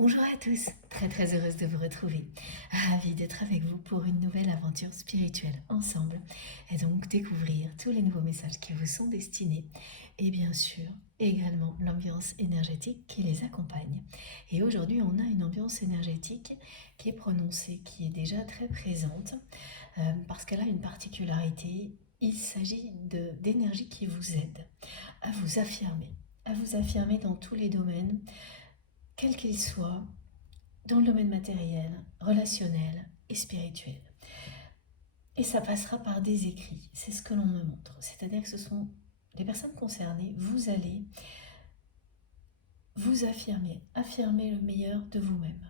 Bonjour à tous, très heureuse de vous retrouver, ravie d'être avec vous pour une nouvelle aventure spirituelle ensemble et donc découvrir tous les nouveaux messages qui vous sont destinés et bien sûr également l'ambiance énergétique qui les accompagne. Et aujourd'hui on a une ambiance énergétique qui est prononcée, qui est déjà très présente parce qu'elle a une particularité, il s'agit d'énergie qui vous aide à vous affirmer dans tous les domaines quel qu'il soit, dans le domaine matériel, relationnel et spirituel. Et ça passera par des écrits, c'est ce que l'on me montre. C'est-à-dire que ce sont les personnes concernées, vous allez vous affirmer le meilleur de vous-même.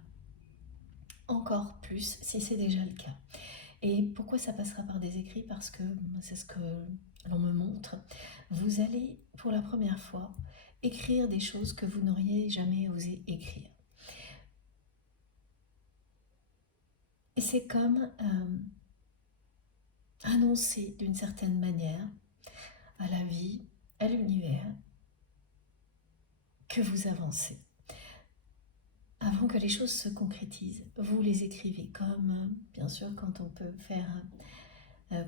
Encore plus si c'est déjà le cas. Et pourquoi ça passera par des écrits? Parce que c'est ce que l'on me montre. Vous allez, pour la première fois, écrire des choses que vous n'auriez jamais osé écrire. Et c'est comme annoncer d'une certaine manière à la vie, à l'univers, que vous avancez. Avant que les choses se concrétisent, vous les écrivez comme, bien sûr, quand on peut faire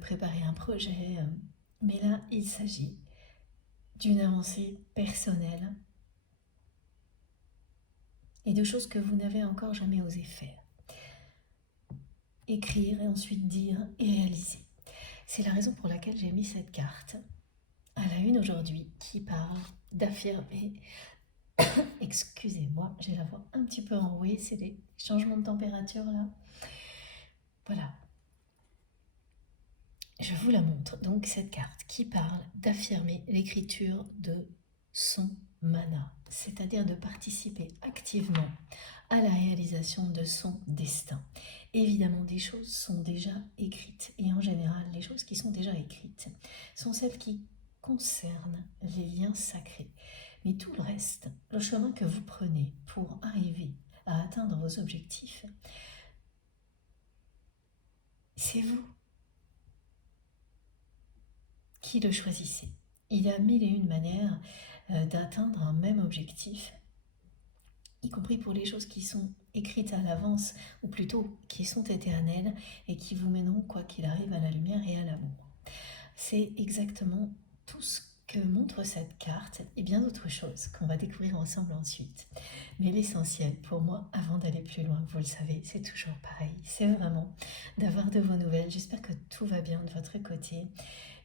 préparer un projet. Mais là, il s'agit d'une avancée personnelle et de choses que vous n'avez encore jamais osé faire. Écrire et ensuite dire et réaliser. C'est la raison pour laquelle j'ai mis cette carte à la une aujourd'hui qui parle d'affirmer. Excusez-moi, j'ai la voix un petit peu enrouée, c'est les changements de température là. Voilà. Je vous la montre, donc cette carte qui parle d'affirmer l'écriture de son mana, c'est-à-dire de participer activement à la réalisation de son destin. Évidemment, des choses sont déjà écrites, et en général, les choses qui sont déjà écrites sont celles qui concernent les liens sacrés. Mais tout le reste, le chemin que vous prenez pour arriver à atteindre vos objectifs, c'est vous qui le choisissez. Il y a mille et une manières d'atteindre un même objectif, y compris pour les choses qui sont écrites à l'avance, ou plutôt qui sont éternelles et qui vous mèneront, quoi qu'il arrive, à la lumière et à l'amour. C'est exactement tout ce que montre cette carte et bien d'autres choses qu'on va découvrir ensemble ensuite. Mais l'essentiel pour moi, avant d'aller plus loin, vous le savez, c'est toujours pareil. C'est vraiment d'avoir de vos nouvelles. J'espère que tout va bien de votre côté.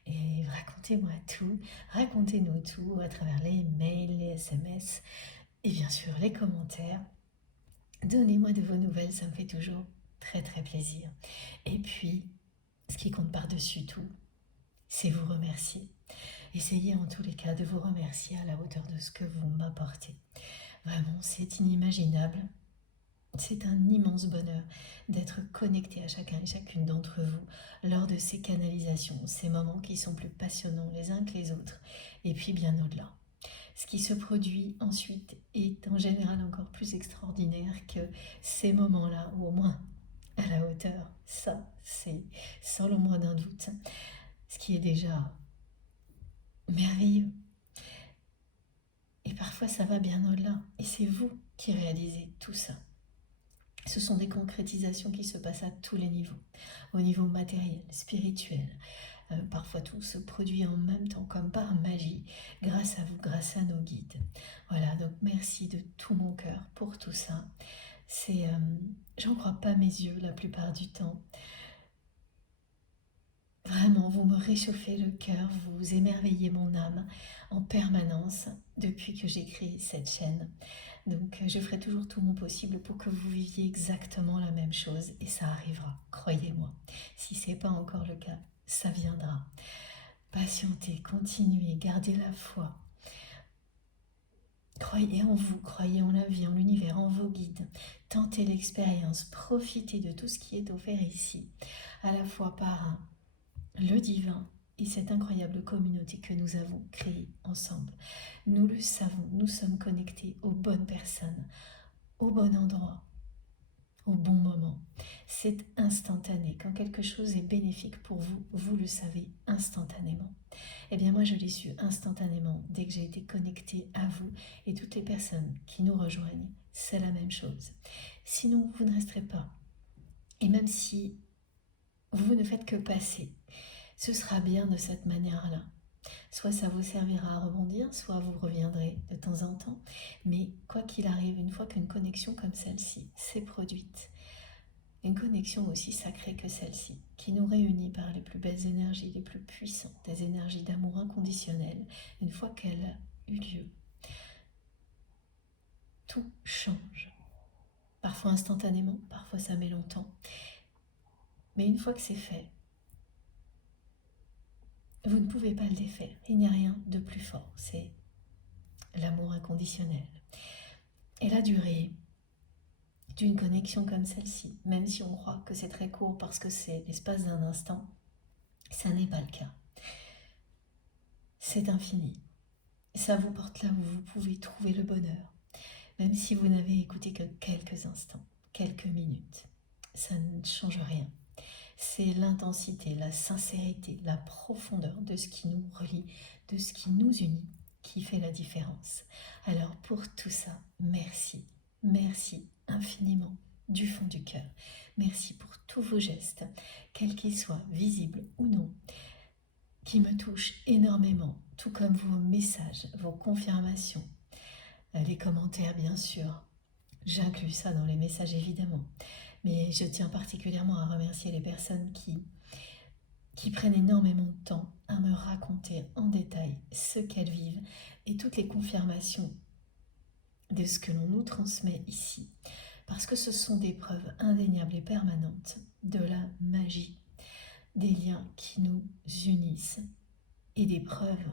Et racontez-moi tout, racontez-nous tout à travers les mails, les SMS et bien sûr les commentaires. Donnez-moi de vos nouvelles, ça me fait toujours très plaisir. Et puis, ce qui compte par-dessus tout, c'est vous remercier. Essayez en tous les cas de vous remercier à la hauteur de ce que vous m'apportez. Vraiment, c'est inimaginable. C'est un immense bonheur d'être connecté à chacun et chacune d'entre vous lors de ces canalisations, ces moments qui sont plus passionnants les uns que les autres, et puis bien au-delà. Ce qui se produit ensuite est en général encore plus extraordinaire que ces moments-là, ou au moins à la hauteur. Ça, c'est sans l'ombre d'un doute, ce qui est déjà merveilleux. Et parfois, ça va bien au-delà. Et c'est vous qui réalisez tout ça. Ce sont des concrétisations qui se passent à tous les niveaux, au niveau matériel, spirituel. Parfois tout se produit en même temps comme par magie, grâce à vous, grâce à nos guides. Voilà, donc merci de tout mon cœur pour tout ça. J'en crois pas mes yeux la plupart du temps. Vraiment, vous me réchauffez le cœur, vous émerveillez mon âme en permanence depuis que j'ai créé cette chaîne. Donc je ferai toujours tout mon possible pour que vous viviez exactement la même chose et ça arrivera, croyez-moi. Si ce n'est pas encore le cas, ça viendra. Patientez, continuez, gardez la foi. Croyez en vous, croyez en la vie, en l'univers, en vos guides. Tentez l'expérience, profitez de tout ce qui est offert ici, à la fois par le divin et cette incroyable communauté que nous avons créée ensemble. Nous le savons, nous sommes connectés aux bonnes personnes, au bon endroit, au bon moment. C'est instantané. Quand quelque chose est bénéfique pour vous, vous le savez instantanément. Eh bien moi je l'ai su instantanément dès que j'ai été connectée à vous, et toutes les personnes qui nous rejoignent, c'est la même chose. Sinon vous ne resterez pas. Et même si vous ne faites que passer, ce sera bien de cette manière-là. Soit ça vous servira à rebondir, soit vous reviendrez de temps en temps. Mais quoi qu'il arrive, une fois qu'une connexion comme celle-ci s'est produite, une connexion aussi sacrée que celle-ci, qui nous réunit par les plus belles énergies, les plus puissantes, des énergies d'amour inconditionnel, une fois qu'elle a eu lieu, tout change. Parfois instantanément, parfois ça met longtemps. Mais une fois que c'est fait, vous ne pouvez pas le défaire. Il n'y a rien de plus fort. C'est l'amour inconditionnel. Et la durée d'une connexion comme celle-ci, même si on croit que c'est très court parce que c'est l'espace d'un instant, ça n'est pas le cas. C'est infini. Ça vous porte là où vous pouvez trouver le bonheur, même si vous n'avez écouté que quelques instants, quelques minutes. Ça ne change rien. C'est l'intensité, la sincérité, la profondeur de ce qui nous relie, de ce qui nous unit, qui fait la différence. Alors pour tout ça, merci. Merci infiniment du fond du cœur. Merci pour tous vos gestes, quels qu'ils soient, visibles ou non, qui me touchent énormément, tout comme vos messages, vos confirmations, les commentaires bien sûr. J'inclus ça dans les messages évidemment. Mais je tiens particulièrement à remercier les personnes qui prennent énormément de temps à me raconter en détail ce qu'elles vivent et toutes les confirmations de ce que l'on nous transmet ici. Parce que ce sont des preuves indéniables et permanentes de la magie, des liens qui nous unissent et des preuves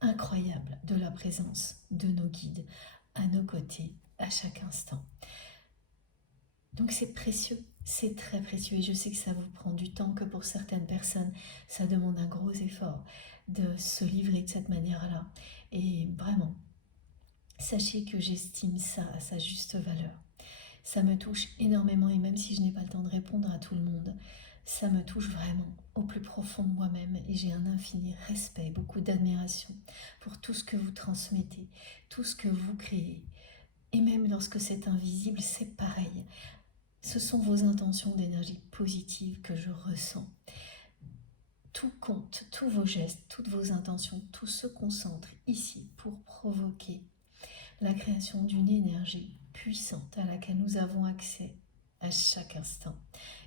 incroyables de la présence de nos guides à nos côtés à chaque instant. Donc c'est précieux, c'est très précieux, et je sais que ça vous prend du temps, que pour certaines personnes, ça demande un gros effort de se livrer de cette manière-là. Et vraiment, sachez que j'estime ça à sa juste valeur. Ça me touche énormément, et même si je n'ai pas le temps de répondre à tout le monde, ça me touche vraiment au plus profond de moi-même, et j'ai un infini respect, beaucoup d'admiration pour tout ce que vous transmettez, tout ce que vous créez. Et même lorsque c'est invisible, c'est pareil. Ce sont vos intentions d'énergie positive que je ressens. Tout compte, tous vos gestes, toutes vos intentions, tout se concentre ici pour provoquer la création d'une énergie puissante à laquelle nous avons accès à chaque instant.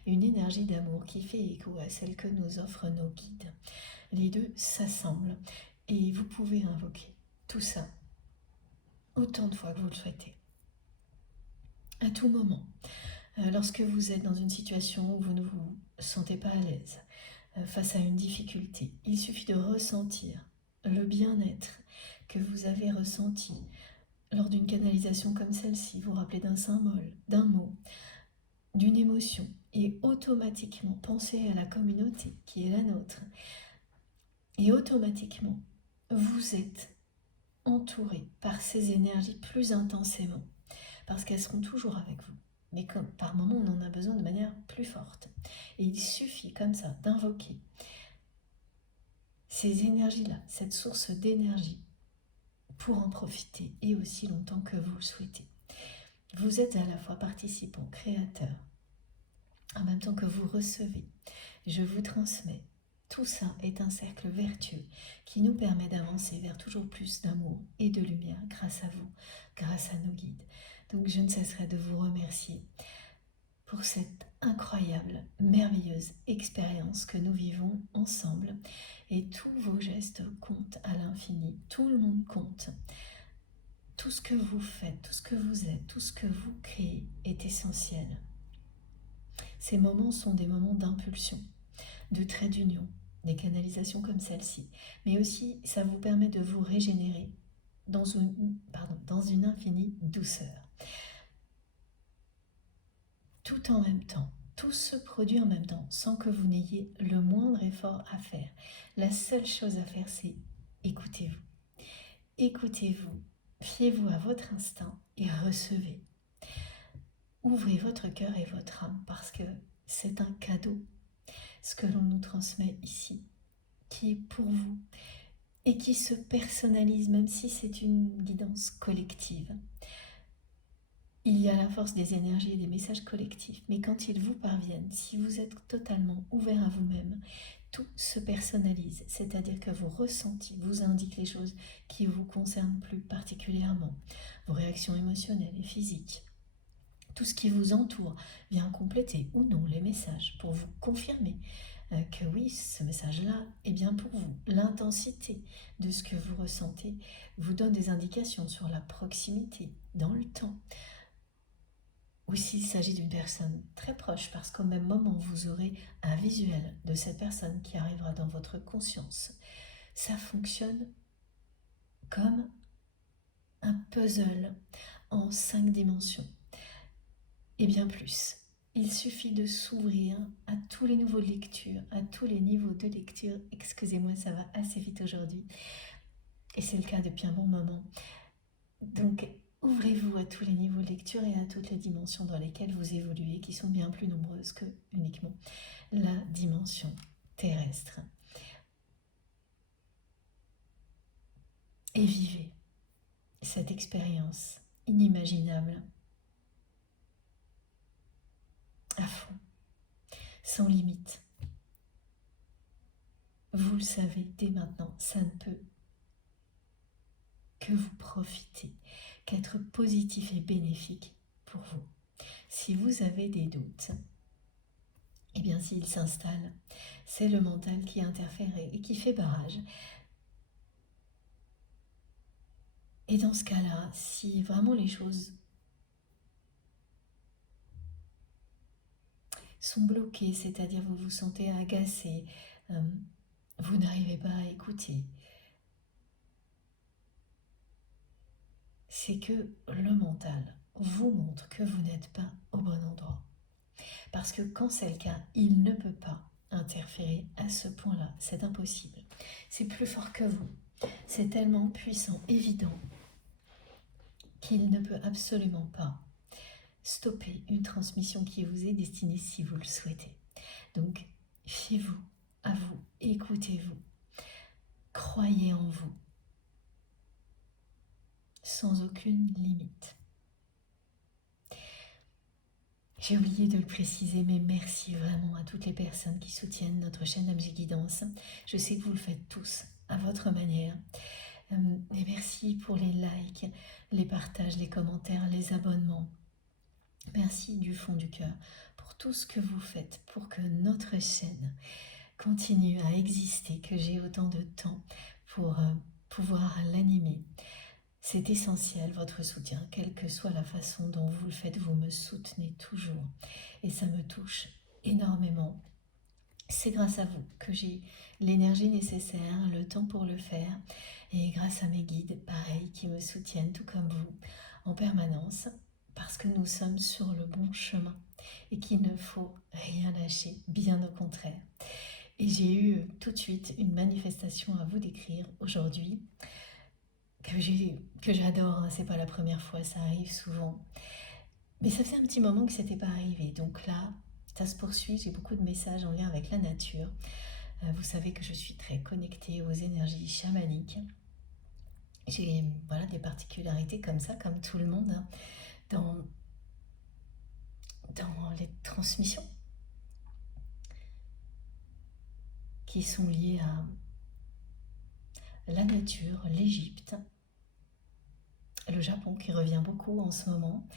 Une énergie d'amour qui fait écho à celle que nous offrent nos guides. Les deux s'assemblent et vous pouvez invoquer tout ça autant de fois que vous le souhaitez. À tout moment. Lorsque vous êtes dans une situation où vous ne vous sentez pas à l'aise face à une difficulté, il suffit de ressentir le bien-être que vous avez ressenti lors d'une canalisation comme celle-ci, vous rappelez d'un symbole, d'un mot, d'une émotion, et automatiquement pensez à la communauté qui est la nôtre, et automatiquement vous êtes entouré par ces énergies plus intensément, parce qu'elles seront toujours avec vous. Mais comme par moments on en a besoin de manière plus forte. Et il suffit comme ça d'invoquer ces énergies-là, cette source d'énergie, pour en profiter et aussi longtemps que vous le souhaitez. Vous êtes à la fois participant, créateur, en même temps que vous recevez. Je vous transmets. Tout ça est un cercle vertueux qui nous permet d'avancer vers toujours plus d'amour et de lumière grâce à vous, grâce à nos guides. Donc je ne cesserai de vous remercier pour cette incroyable, merveilleuse expérience que nous vivons ensemble. Et tous vos gestes comptent à l'infini. Tout le monde compte. Tout ce que vous faites, tout ce que vous êtes, tout ce que vous créez est essentiel. Ces moments sont des moments d'impulsion, de trait d'union, des canalisations comme celle-ci. Mais aussi, ça vous permet de vous régénérer dans une infinie douceur. Tout en même temps, tout se produit en même temps, sans que vous n'ayez le moindre effort à faire. La seule chose à faire, c'est écoutez-vous. Écoutez-vous, fiez-vous à votre instinct et recevez. ouvrez votre cœur et votre âme parce que c'est un cadeau, ce que l'on nous transmet ici, qui est pour vous et qui se personnalise même si c'est une guidance collective. Il y a la force des énergies et des messages collectifs, mais quand ils vous parviennent, si vous êtes totalement ouvert à vous-même, tout se personnalise, c'est-à-dire que vos ressentis vous indiquent les choses qui vous concernent plus particulièrement, vos réactions émotionnelles et physiques. Tout ce qui vous entoure vient compléter ou non les messages pour vous confirmer que oui, ce message-là est bien pour vous. L'intensité de ce que vous ressentez vous donne des indications sur la proximité dans le temps. Ou s'il s'agit d'une personne très proche, parce qu'au même moment, vous aurez un visuel de cette personne qui arrivera dans votre conscience. Ça fonctionne comme un puzzle en 5 dimensions. Et bien plus. Il suffit de s'ouvrir à tous les niveaux de lecture, à tous les niveaux de lecture. Excusez-moi, ça va assez vite aujourd'hui. Et c'est le cas depuis un bon moment. Donc, ouvrez-vous à tous les niveaux de lecture et à toutes les dimensions dans lesquelles vous évoluez, qui sont bien plus nombreuses que uniquement la dimension terrestre. Et vivez cette expérience inimaginable à fond, sans limite. Vous le savez dès maintenant, ça ne peut que vous profitez, qu'être positif et bénéfique pour vous. Si vous avez des doutes, eh bien s'ils s'installent, c'est le mental qui interfère et qui fait barrage. Et dans ce cas-là, si vraiment les choses sont bloquées, c'est-à-dire vous vous sentez agacé, vous n'arrivez pas à écouter, c'est que le mental vous montre que vous n'êtes pas au bon endroit. Parce que quand c'est le cas, il ne peut pas interférer à ce point-là. C'est impossible. C'est plus fort que vous. C'est tellement puissant, évident, qu'il ne peut absolument pas stopper une transmission qui vous est destinée si vous le souhaitez. Donc, fiez-vous à vous, écoutez-vous, croyez en vous, sans aucune limite. J'ai oublié de le préciser, mais merci vraiment à toutes les personnes qui soutiennent notre chaîne MG Guidance. Je sais que vous le faites tous à votre manière. Et merci pour les likes, les partages, les commentaires, les abonnements. Merci du fond du cœur pour tout ce que vous faites pour que notre chaîne continue à exister, que j'ai autant de temps pour pouvoir l'animer. C'est essentiel, votre soutien, quelle que soit la façon dont vous le faites, vous me soutenez toujours. Et ça me touche énormément. C'est grâce à vous que j'ai l'énergie nécessaire, le temps pour le faire. Et grâce à mes guides, pareil, qui me soutiennent, tout comme vous, en permanence. Parce que nous sommes sur le bon chemin et qu'il ne faut rien lâcher, bien au contraire. Et j'ai eu tout de suite une manifestation à vous décrire aujourd'hui. Que j'adore, hein. C'est pas la première fois, ça arrive souvent. Mais ça faisait un petit moment que c'était pas arrivé. Donc là, ça se poursuit, j'ai beaucoup de messages en lien avec la nature. Vous savez que je suis très connectée aux énergies chamaniques. J'ai des particularités comme ça, comme tout le monde, hein, dans les transmissions qui sont liées à la nature, l'Égypte, le Japon qui revient beaucoup en ce moment,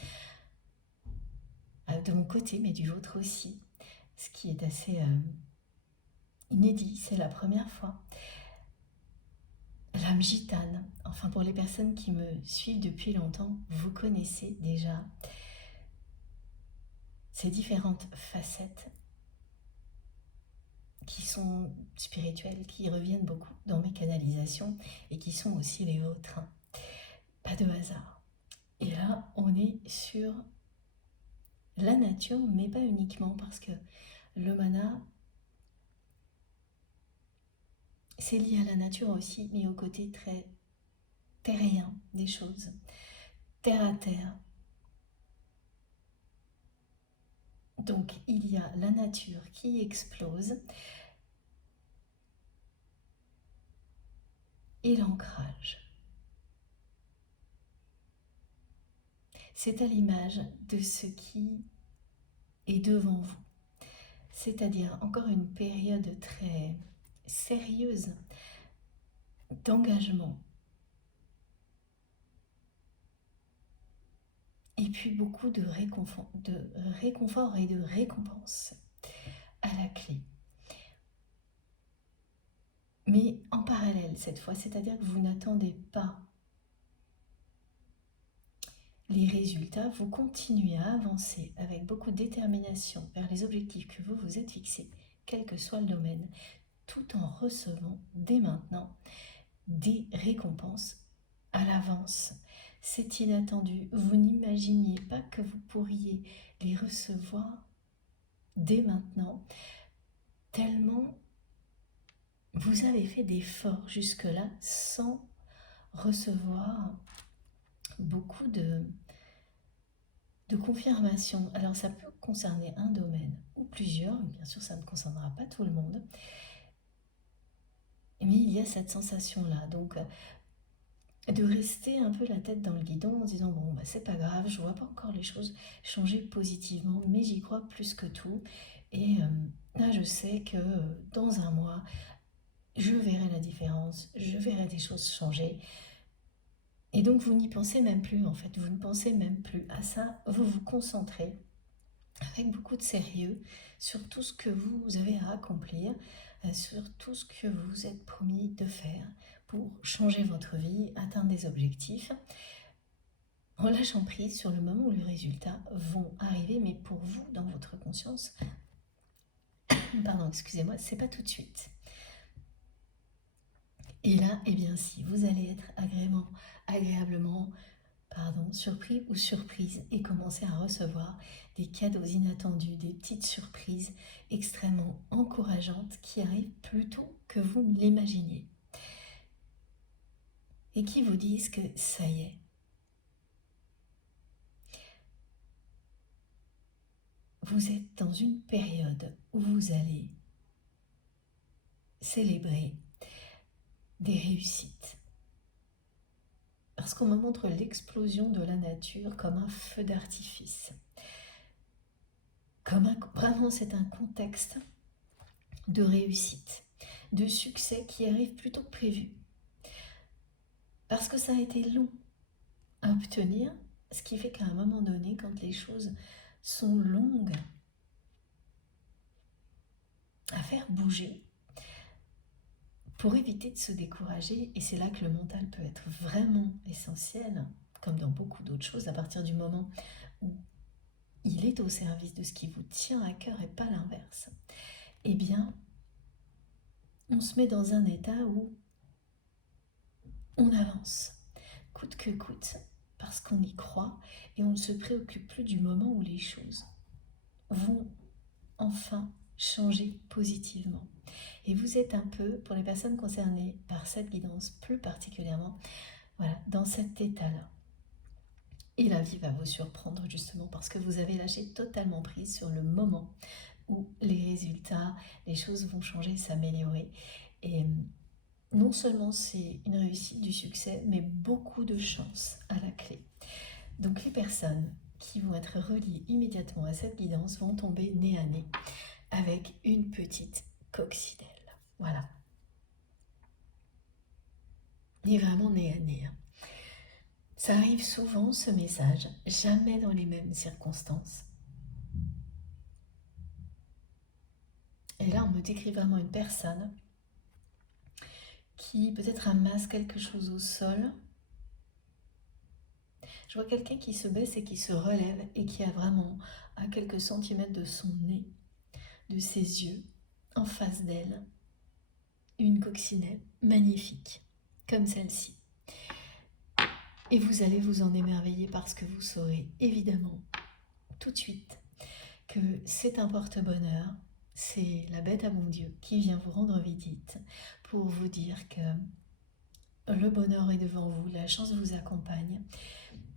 de mon côté, mais du vôtre aussi, ce qui est assez inédit, c'est la première fois. L'âme gitane, enfin pour les personnes qui me suivent depuis longtemps, vous connaissez déjà ces différentes facettes qui sont spirituelles, qui reviennent beaucoup dans mes canalisations et qui sont aussi les vôtres. Pas de hasard. Et là, on est sur la nature, mais pas uniquement, parce que le mana, c'est lié à la nature aussi, mais au côté très terrien des choses, terre à terre. Donc il y a la nature qui explose et l'ancrage. C'est à l'image de ce qui est devant vous. C'est-à-dire encore une période très sérieuse d'engagement. Et puis beaucoup de réconfort et de récompense à la clé. Mais en parallèle cette fois, c'est-à-dire que vous n'attendez pas les résultats, vous continuez à avancer avec beaucoup de détermination vers les objectifs que vous vous êtes fixés, quel que soit le domaine, tout en recevant dès maintenant des récompenses à l'avance. C'est inattendu, vous n'imaginiez pas que vous pourriez les recevoir dès maintenant, tellement vous avez fait d'efforts jusque-là sans recevoir beaucoup de confirmation. Alors ça peut concerner un domaine ou plusieurs, bien sûr ça ne concernera pas tout le monde, mais il y a cette sensation-là, donc de rester un peu la tête dans le guidon en se disant bon bah c'est pas grave, je vois pas encore les choses changer positivement, mais j'y crois plus que tout, et là je sais que dans un mois, je verrai la différence, je verrai des choses changer. Et donc vous n'y pensez même plus en fait, vous ne pensez même plus à ça, vous vous concentrez avec beaucoup de sérieux sur tout ce que vous avez à accomplir, sur tout ce que vous vous êtes promis de faire pour changer votre vie, atteindre des objectifs, en lâchant prise sur le moment où les résultats vont arriver, mais pour vous, dans votre conscience, pardon, excusez-moi, c'est pas tout de suite. Et là, eh bien si, vous allez être agréablement surpris ou surprise et commencer à recevoir des cadeaux inattendus, des petites surprises extrêmement encourageantes qui arrivent plus tôt que vous ne l'imaginiez et qui vous disent que ça y est, vous êtes dans une période où vous allez célébrer des réussites. Parce qu'on me montre l'explosion de la nature comme un feu d'artifice. Vraiment, c'est un contexte de réussite, de succès qui arrive plus tôt que prévu. Parce que ça a été long à obtenir, ce qui fait qu'à un moment donné, quand les choses sont longues à faire bouger, pour éviter de se décourager, et c'est là que le mental peut être vraiment essentiel, comme dans beaucoup d'autres choses, à partir du moment où il est au service de ce qui vous tient à cœur et pas l'inverse, eh bien, on se met dans un état où on avance, coûte que coûte, parce qu'on y croit, et on ne se préoccupe plus du moment où les choses vont enfin changer positivement. Et vous êtes un peu, pour les personnes concernées par cette guidance plus particulièrement, voilà, dans cet état-là. Et la vie va vous surprendre justement parce que vous avez lâché totalement prise sur le moment où les résultats, les choses vont changer, s'améliorer. Et non seulement c'est une réussite, du succès, mais beaucoup de chance à la clé. Donc les personnes qui vont être reliées immédiatement à cette guidance vont tomber nez à nez avec une petite coccinelle. Voilà. Et vraiment nez à nez. Ça arrive souvent, ce message, jamais dans les mêmes circonstances. Et là, on me décrit vraiment une personne qui peut-être ramasse quelque chose au sol. Je vois quelqu'un qui se baisse et qui se relève et qui a vraiment à quelques centimètres de son nez, de ses yeux, en face d'elle, une coccinelle magnifique, comme celle-ci. Et vous allez vous en émerveiller parce que vous saurez évidemment tout de suite que c'est un porte-bonheur, c'est la bête à bon Dieu qui vient vous rendre visite pour vous dire que le bonheur est devant vous, la chance vous accompagne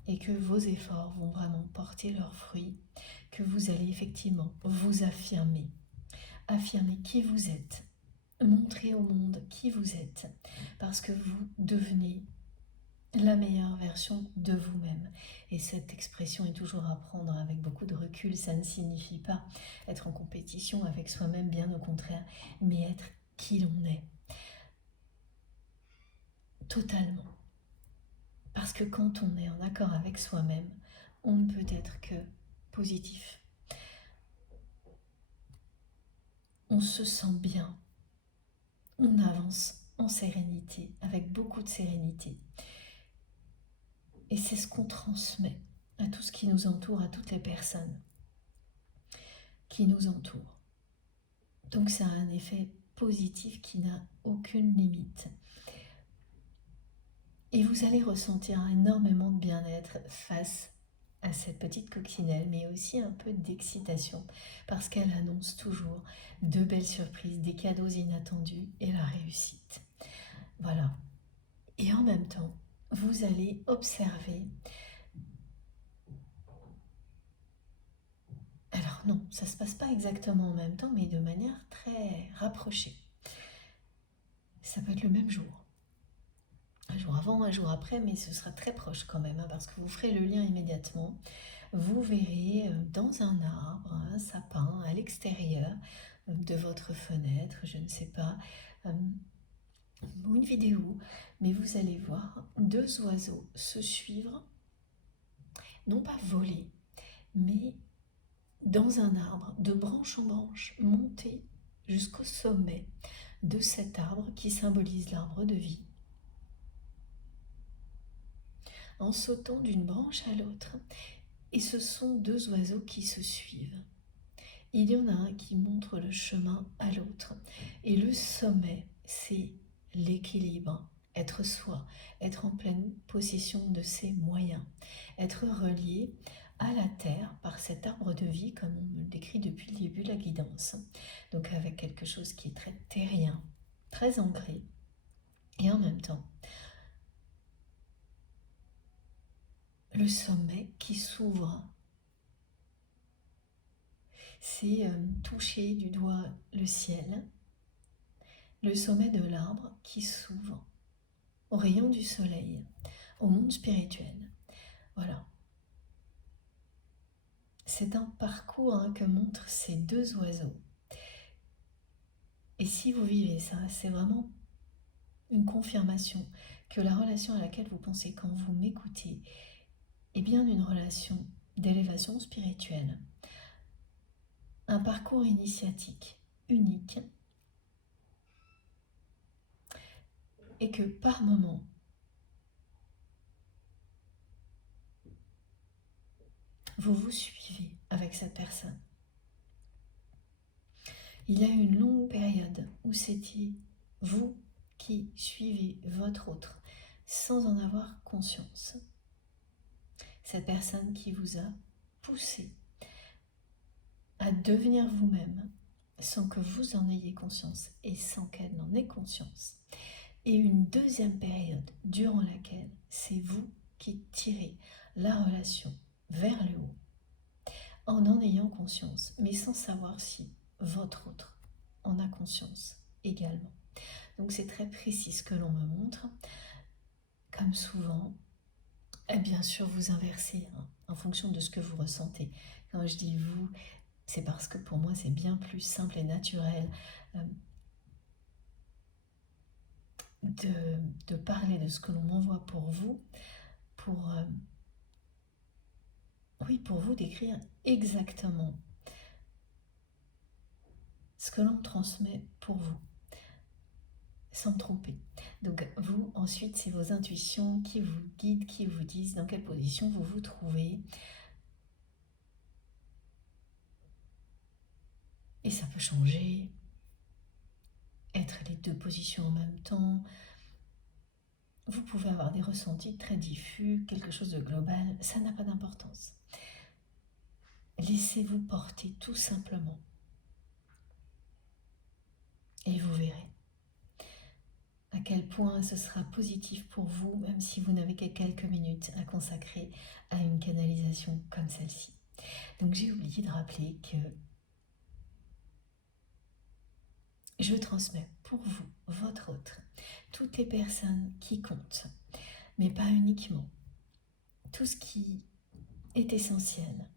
et que vos efforts vont vraiment porter leurs fruits, que vous allez effectivement vous affirmer. Affirmer qui vous êtes. Montrer au monde qui vous êtes. Parce que vous devenez la meilleure version de vous-même. Et cette expression est toujours à prendre avec beaucoup de recul. Ça ne signifie pas être en compétition avec soi-même, bien au contraire, mais être qui l'on est. Totalement. Parce que quand on est en accord avec soi-même, on ne peut être que positif. On se sent bien. On avance en sérénité, avec beaucoup de sérénité. Et c'est ce qu'on transmet à tout ce qui nous entoure, à toutes les personnes qui nous entourent. Donc ça a un effet positif qui n'a aucune limite. Et vous allez ressentir énormément de bien-être face à cette petite coccinelle, mais aussi un peu d'excitation, parce qu'elle annonce toujours de belles surprises, des cadeaux inattendus et la réussite. Voilà. Et en même temps, vous allez observer. Alors non, ça ne se passe pas exactement en même temps, mais de manière très rapprochée. Ça peut être le même jour. Un jour avant, un jour après, mais ce sera très proche quand même, parce que vous ferez le lien immédiatement. Vous verrez dans un arbre, un sapin, à l'extérieur de votre fenêtre, je ne sais pas, ou une vidéo, mais vous allez voir deux oiseaux se suivre, non pas voler, mais dans un arbre, de branche en branche, monter jusqu'au sommet de cet arbre qui symbolise l'arbre de vie, en sautant d'une branche à l'autre. Et ce sont deux oiseaux qui se suivent. Il y en a un qui montre le chemin à l'autre. Et le sommet, c'est l'équilibre, être soi, être en pleine possession de ses moyens, être relié à la terre par cet arbre de vie, comme on me le décrit depuis le début de la guidance. Donc avec quelque chose qui est très terrien, très ancré, et en même temps, le sommet qui s'ouvre. C'est toucher du doigt le ciel, le sommet de l'arbre qui s'ouvre au rayon du soleil, au monde spirituel. Voilà. C'est un parcours que montrent ces deux oiseaux. Et si vous vivez ça, c'est vraiment une confirmation que la relation à laquelle vous pensez quand vous m'écoutez est bien une relation d'élévation spirituelle. Un parcours initiatique unique. Et que par moment, vous vous suivez avec cette personne. Il y a une longue période où c'était vous qui suivez votre autre sans en avoir conscience. Cette personne qui vous a poussé à devenir vous-même sans que vous en ayez conscience et sans qu'elle n'en ait conscience. Et une deuxième période durant laquelle c'est vous qui tirez la relation vers le haut en ayant conscience, mais sans savoir si votre autre en a conscience également. Donc c'est très précis ce que l'on me montre. Comme souvent, et bien sûr vous inversez en fonction de ce que vous ressentez. Quand je dis vous, c'est parce que pour moi c'est bien plus simple et naturel de parler de ce que l'on m'envoie pour vous, pour vous décrire exactement ce que l'on transmet pour vous, sans me tromper. Donc vous, ensuite, c'est vos intuitions qui vous guident, qui vous disent dans quelle position vous vous trouvez. Et ça peut changer, être les deux positions en même temps. Vous pouvez avoir des ressentis très diffus, quelque chose de global, ça n'a pas d'importance. Laissez-vous porter tout simplement. Et vous verrez à quel point ce sera positif pour vous, même si vous n'avez que quelques minutes à consacrer à une canalisation comme celle-ci. Donc j'ai oublié de rappeler que je transmets pour vous, votre autre, toutes les personnes qui comptent, mais pas uniquement. Tout ce qui est essentiel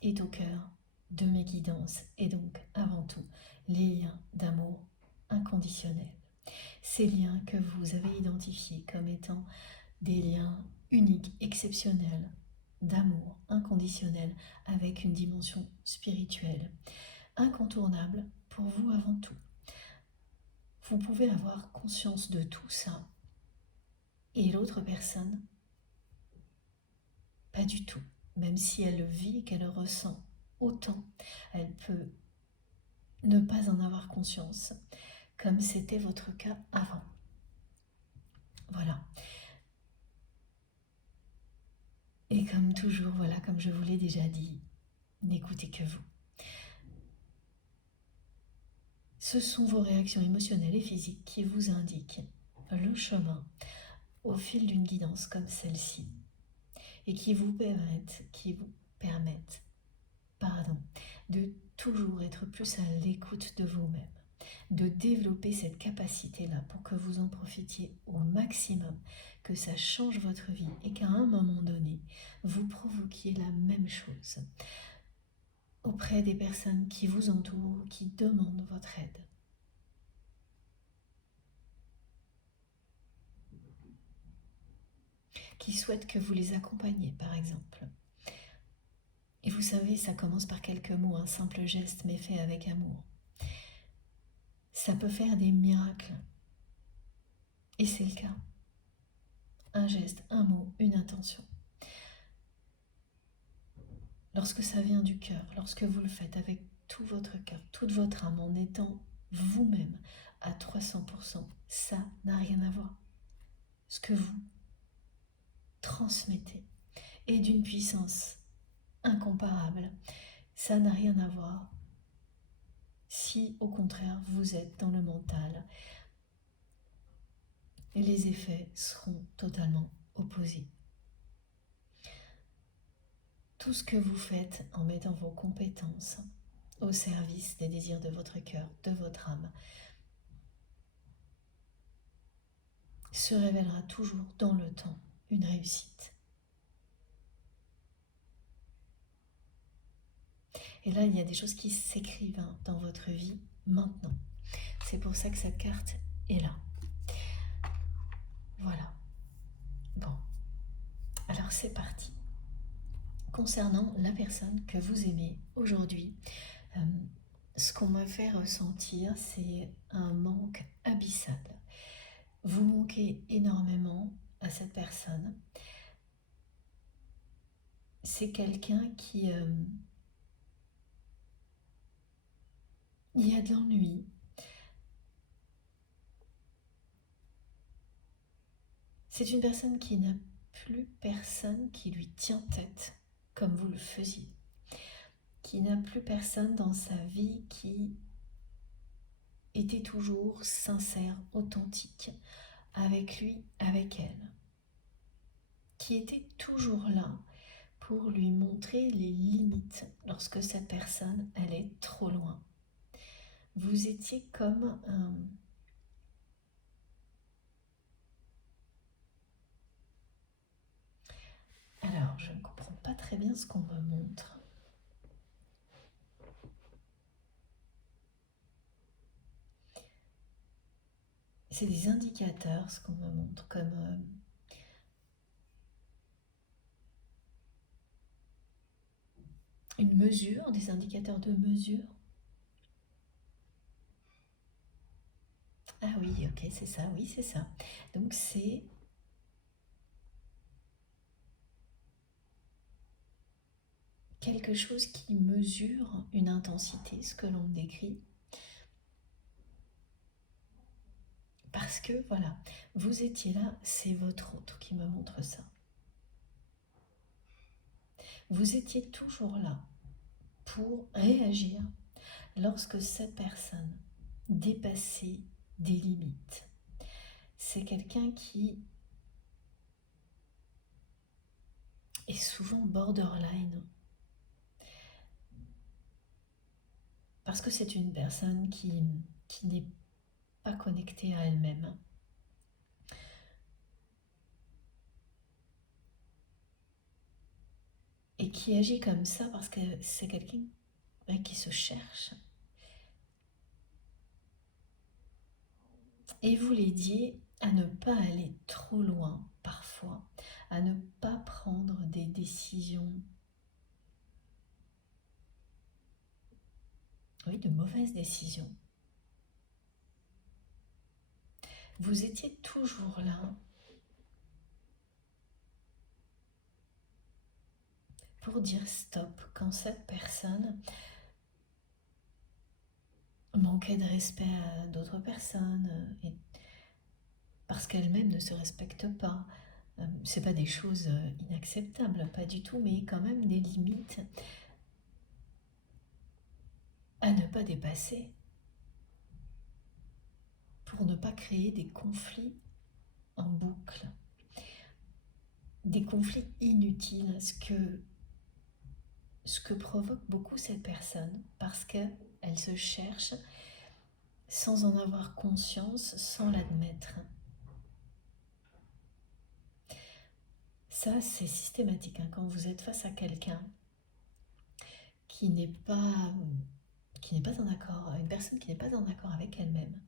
est au cœur de mes guidances et donc avant tout les liens d'amour inconditionnel. Ces liens que vous avez identifiés comme étant des liens uniques, exceptionnels, d'amour inconditionnel avec une dimension spirituelle, incontournable pour vous avant tout. Vous pouvez avoir conscience de tout ça et l'autre personne, pas du tout. Même si elle le vit et qu'elle le ressent autant, elle peut ne pas en avoir conscience, comme c'était votre cas avant. Voilà. Et comme toujours, voilà, comme je vous l'ai déjà dit, n'écoutez que vous. Ce sont vos réactions émotionnelles et physiques qui vous indiquent le chemin au fil d'une guidance comme celle-ci et qui vous permettent, de toujours être plus à l'écoute de vous-même, de développer cette capacité-là pour que vous en profitiez au maximum, que ça change votre vie et qu'à un moment donné, vous provoquiez la même chose auprès des personnes qui vous entourent, qui demandent votre aide. Qui souhaitent que vous les accompagniez, par exemple. Et vous savez, ça commence par quelques mots, un simple geste, mais fait avec amour. Ça peut faire des miracles. Et c'est le cas. Un geste, un mot, une intention. Lorsque ça vient du cœur, lorsque vous le faites avec tout votre cœur, toute votre âme, en étant vous-même à 300%, ça n'a rien à voir. Ce que vous transmettez est d'une puissance incomparable. Ça n'a rien à voir si, au contraire, vous êtes dans le mental. Et les effets seront totalement opposés. Tout ce que vous faites en mettant vos compétences au service des désirs de votre cœur, de votre âme, se révélera toujours dans le temps une réussite. Et là, il y a des choses qui s'écrivent dans votre vie maintenant. C'est pour ça que cette carte est là. Voilà. Bon. Alors c'est parti. Concernant la personne que vous aimez aujourd'hui, ce qu'on me fait ressentir, c'est un manque abyssal. Vous manquez énormément à cette personne. C'est quelqu'un qui... il y a de l'ennui. C'est une personne qui n'a plus personne qui lui tient tête comme vous le faisiez. Qui n'a plus personne dans sa vie qui était toujours sincère, authentique, avec lui, avec elle. Qui était toujours là pour lui montrer les limites lorsque cette personne allait trop loin. Vous étiez comme un... Alors, je ne comprends pas très bien ce qu'on me montre. C'est des indicateurs, ce qu'on me montre, comme... une mesure, des indicateurs de mesure. Ah oui, ok, c'est ça, oui, c'est ça. Donc c'est... quelque chose qui mesure une intensité, ce que l'on décrit. Parce que, voilà, vous étiez là, c'est votre autre qui me montre ça. Vous étiez toujours là pour réagir lorsque cette personne dépassait des limites. C'est quelqu'un qui est souvent borderline. parce que c'est une personne qui n'est pas connectée à elle-même. Et qui agit comme ça parce que c'est quelqu'un qui se cherche. Et vous les dit à ne pas aller trop loin parfois, à ne pas prendre des décisions, oui, de mauvaises décisions. Vous étiez toujours là pour dire stop quand cette personne manquait de respect à d'autres personnes et parce qu'elle-même ne se respecte pas. C'est pas des choses inacceptables, pas du tout, mais quand même des limites à ne pas dépasser pour ne pas créer des conflits en boucle, des conflits inutiles, ce que provoque beaucoup cette personne parce qu'elle se cherche sans en avoir conscience, sans l'admettre. Ça, c'est systématique hein, quand vous êtes face à quelqu'un qui n'est pas en accord, une personne qui n'est pas en accord avec elle-même.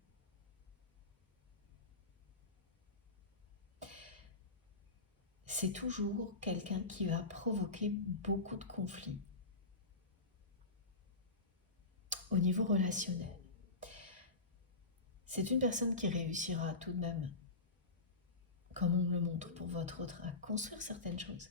C'est toujours quelqu'un qui va provoquer beaucoup de conflits au niveau relationnel. C'est une personne qui réussira tout de même, comme on le montre pour votre autre, à construire certaines choses,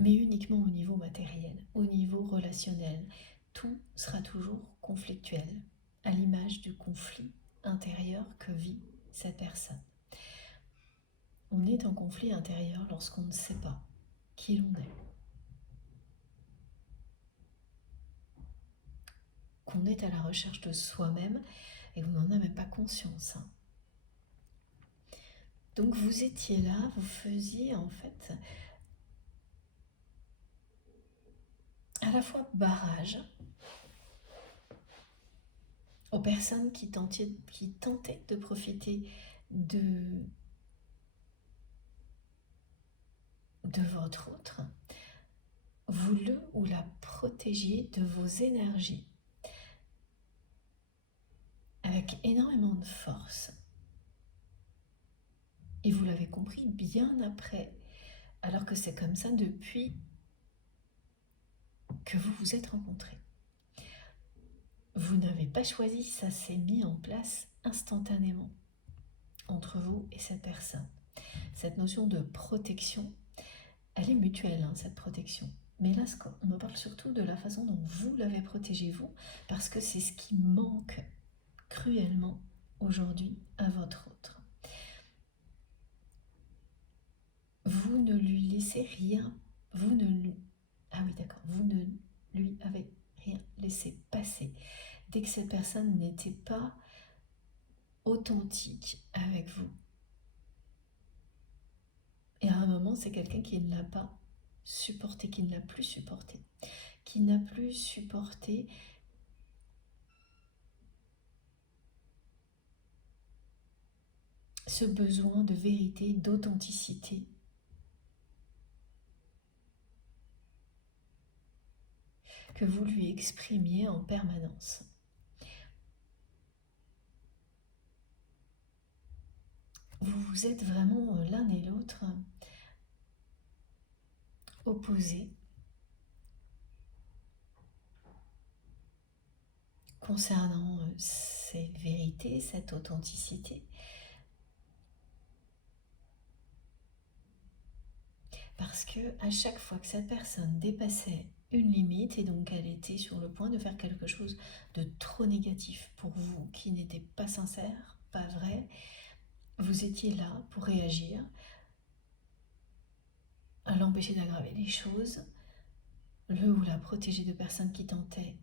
mais uniquement au niveau matériel, au niveau relationnel. Tout sera toujours conflictuel, à l'image du conflit intérieur que vit cette personne. On est en conflit intérieur lorsqu'on ne sait pas qui l'on est, qu'on est à la recherche de soi-même et qu'on n'en a même pas conscience. Donc vous étiez là, vous faisiez en fait à la fois barrage aux personnes qui tentaient de profiter de votre autre, vous le ou la protégez de vos énergies avec énormément de force. Et vous l'avez compris bien après, alors que c'est comme ça depuis que vous vous êtes rencontrés. Vous n'avez pas choisi, ça s'est mis en place instantanément entre vous et cette personne. Cette notion de protection, elle est mutuelle, hein, cette protection. Mais là, on me parle surtout de la façon dont vous l'avez protégé, vous, parce que c'est ce qui manque cruellement aujourd'hui à votre autre. Vous ne lui laissez rien, vous ne lui avez rien laissé passer. Dès que cette personne n'était pas authentique avec vous. Et à un moment, c'est quelqu'un qui ne l'a pas supporté, qui ne l'a plus supporté, qui n'a plus supporté ce besoin de vérité, d'authenticité. Que vous lui exprimiez en permanence. Vous êtes vraiment l'un et l'autre opposés concernant cette vérité, cette authenticité. Parce que à chaque fois que cette personne dépassait une limite et donc elle était sur le point de faire quelque chose de trop négatif pour vous, qui n'était pas sincère, pas vrai, vous étiez là pour réagir, à l'empêcher d'aggraver les choses, le ou la protéger de personnes qui tentaient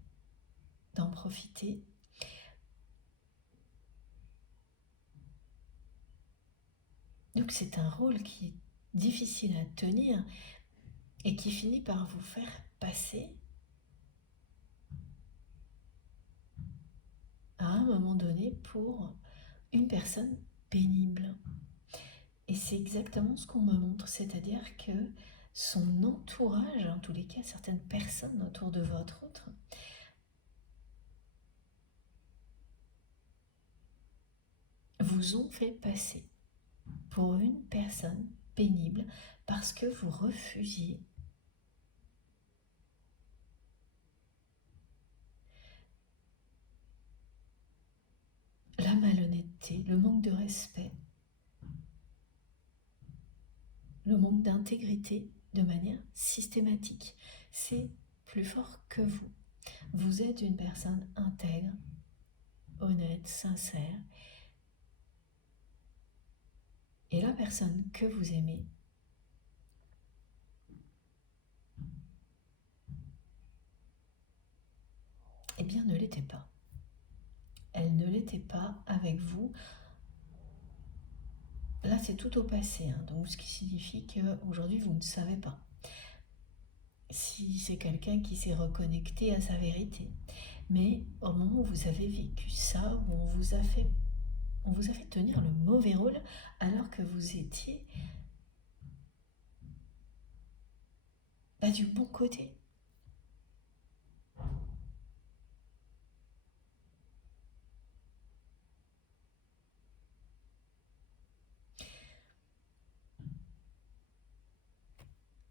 d'en profiter. Donc c'est un rôle qui est difficile à tenir et qui finit par vous faire passer à un moment donné pour une personne pénible. Et c'est exactement ce qu'on me montre, c'est-à-dire que son entourage, en tous les cas certaines personnes autour de votre autre, vous ont fait passer pour une personne pénible parce que vous refusiez la malhonnêteté, le manque de respect, le manque d'intégrité de manière systématique. C'est plus fort que vous. Vous êtes une personne intègre, honnête, sincère. Et la personne que vous aimez, eh bien, ne l'était pas. Elle ne l'était pas avec vous. Là, c'est tout au passé, hein, donc ce qui signifie qu'aujourd'hui, vous ne savez pas si c'est quelqu'un qui s'est reconnecté à sa vérité. Mais au moment où vous avez vécu ça, où on vous a fait tenir le mauvais rôle alors que vous étiez du bon côté.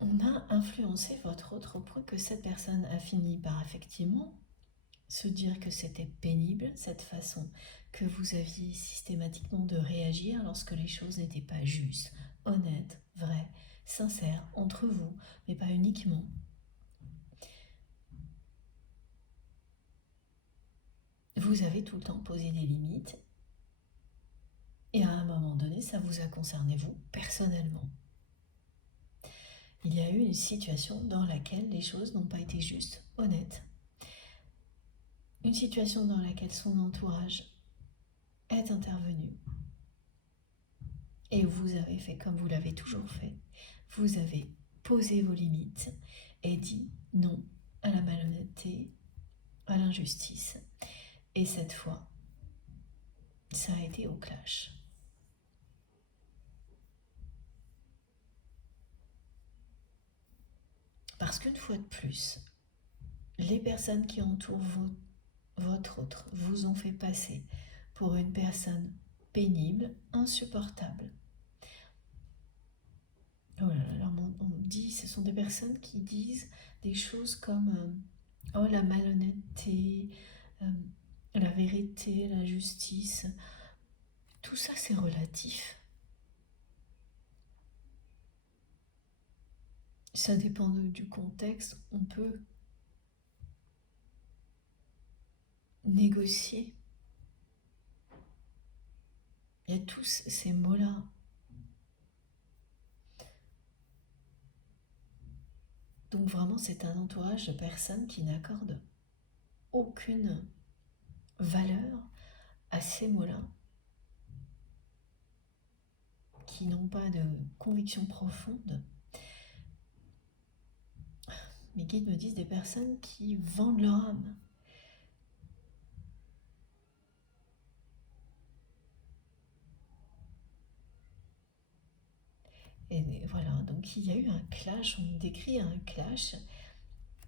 On a influencé votre autre au point que cette personne a fini par effectivement se dire que c'était pénible, cette façon que vous aviez systématiquement de réagir lorsque les choses n'étaient pas justes, honnêtes, vraies, sincères entre vous, mais pas uniquement. Vous avez tout le temps posé des limites et à un moment donné, ça vous a concerné vous personnellement. Il y a eu une situation dans laquelle les choses n'ont pas été justes, honnêtes. Une situation dans laquelle son entourage est intervenu. Et vous avez fait comme vous l'avez toujours fait. Vous avez posé vos limites et dit non à la malhonnêteté, à l'injustice. Et cette fois, ça a été au clash. Parce qu'une fois de plus, les personnes qui entourent votre autre vous ont fait passer pour une personne pénible, insupportable. Oh là là, on dit, ce sont des personnes qui disent des choses comme oh la malhonnêteté, la vérité, la justice. Tout ça c'est relatif. Ça dépend du contexte. On peut négocier. Il y a tous ces mots-là. Donc vraiment, c'est un entourage de personnes qui n'accordent aucune valeur à ces mots-là, qui n'ont pas de conviction profonde. Mes guides me disent des personnes qui vendent leur âme. Et voilà, donc il y a eu un clash, on décrit un clash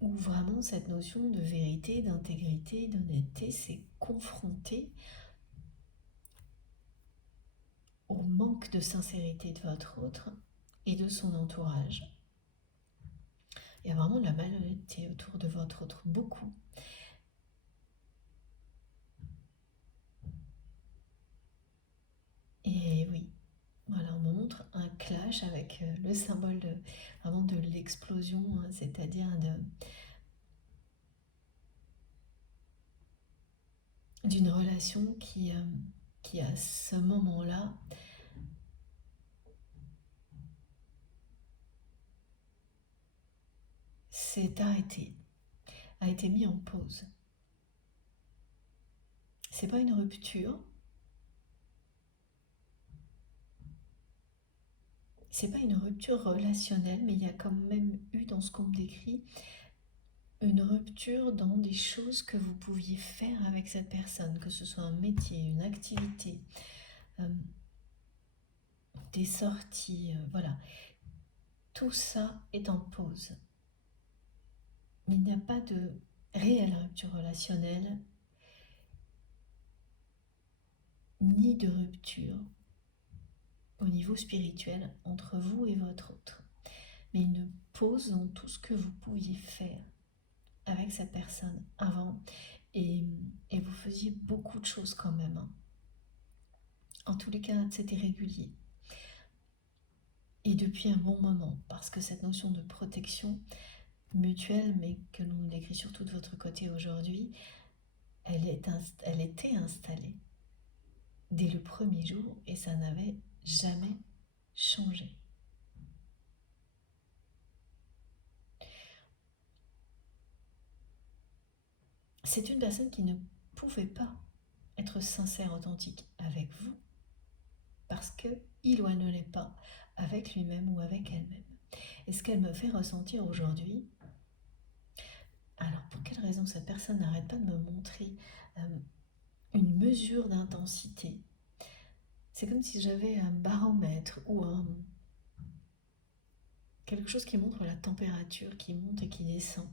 où vraiment cette notion de vérité, d'intégrité, d'honnêteté s'est confrontée au manque de sincérité de votre autre et de son entourage. Il y a vraiment de la malhonnêteté autour de votre autre, beaucoup. Et oui, voilà, on me montre un clash avec le symbole vraiment de l'explosion, hein, c'est-à-dire d'une relation qui à ce moment-là s'est arrêtée, a été mis en pause. C'est pas une rupture, c'est pas une rupture relationnelle, mais il y a quand même eu dans ce qu'on me décrit une rupture dans des choses que vous pouviez faire avec cette personne, que ce soit un métier, une activité, euh, des sorties, voilà. Tout ça est en pause. Mais il n'y a pas de réelle rupture relationnelle, ni de rupture au niveau spirituel entre vous et votre autre. Mais une pause dans tout ce que vous pouviez faire avec cette personne avant. Et, et vous faisiez beaucoup de choses quand même, hein. En tous les cas, c'était régulier. Et depuis un bon moment, parce que cette notion de protection mutuelle, mais que l'on décrit surtout de votre côté aujourd'hui, elle était installée dès le premier jour et ça n'avait jamais changé. C'est une personne qui ne pouvait pas être sincère, authentique avec vous parce qu'il ou elle ne l'est pas avec lui-même ou avec elle-même. Et ce qu'elle me fait ressentir aujourd'hui, alors pour quelle raison cette personne n'arrête pas de me montrer une mesure d'intensité? C'est comme si j'avais un baromètre ou quelque chose qui montre la température qui monte et qui descend.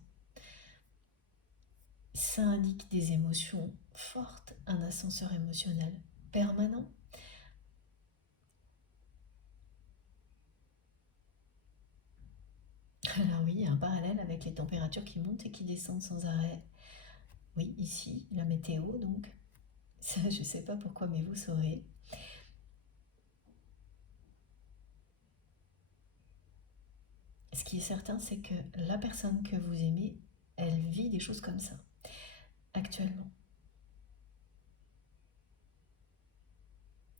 Ça indique des émotions fortes, un ascenseur émotionnel permanent. Alors oui, il y a un parallèle avec les températures qui montent et qui descendent sans arrêt. Oui, ici, la météo, donc. Ça, je ne sais pas pourquoi, mais vous saurez. Ce qui est certain, c'est que la personne que vous aimez, elle vit des choses comme ça, actuellement.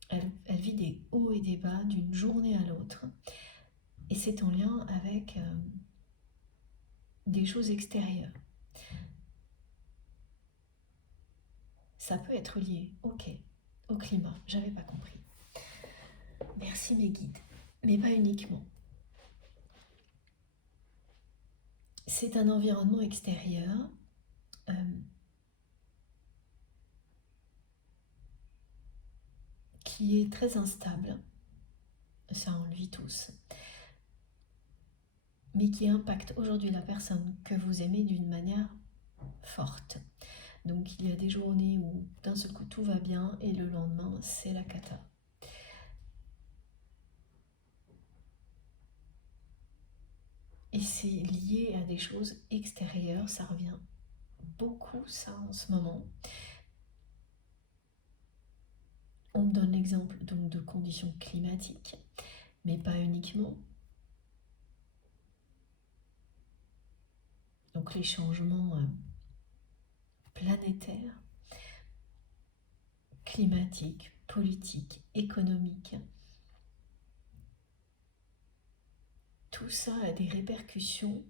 Elle vit des hauts et des bas d'une journée à l'autre. Et c'est en lien avec des choses extérieures. Ça peut être lié, ok, au climat, j'avais pas compris. Merci mes guides, mais pas uniquement. C'est un environnement extérieur qui est très instable, ça on le vit tous, mais qui impacte aujourd'hui la personne que vous aimez d'une manière forte. Donc il y a des journées où d'un seul coup tout va bien et le lendemain c'est la cata. Et c'est lié à des choses extérieures, ça revient beaucoup ça en ce moment. On me donne l'exemple donc de conditions climatiques, mais pas uniquement. Donc les changements planétaires, climatiques, politiques, économiques, tout ça a des répercussions.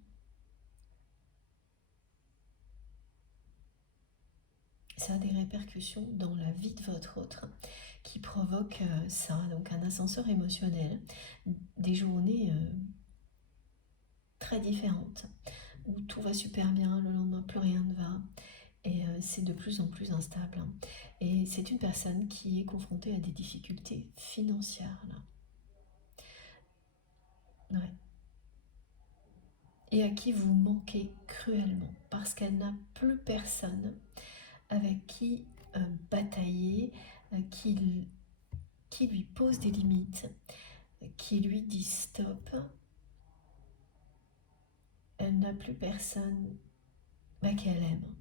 Ça a des répercussions dans la vie de votre autre qui provoque ça, donc un ascenseur émotionnel, des journées très différentes où tout va super bien, le lendemain plus rien ne va et c'est de plus en plus instable. Et c'est une personne qui est confrontée à des difficultés financières là. Ouais. Et à qui vous manquez cruellement parce qu'elle n'a plus personne avec qui batailler, qui lui pose des limites, qui lui dit stop. Elle n'a plus personne qu'elle aime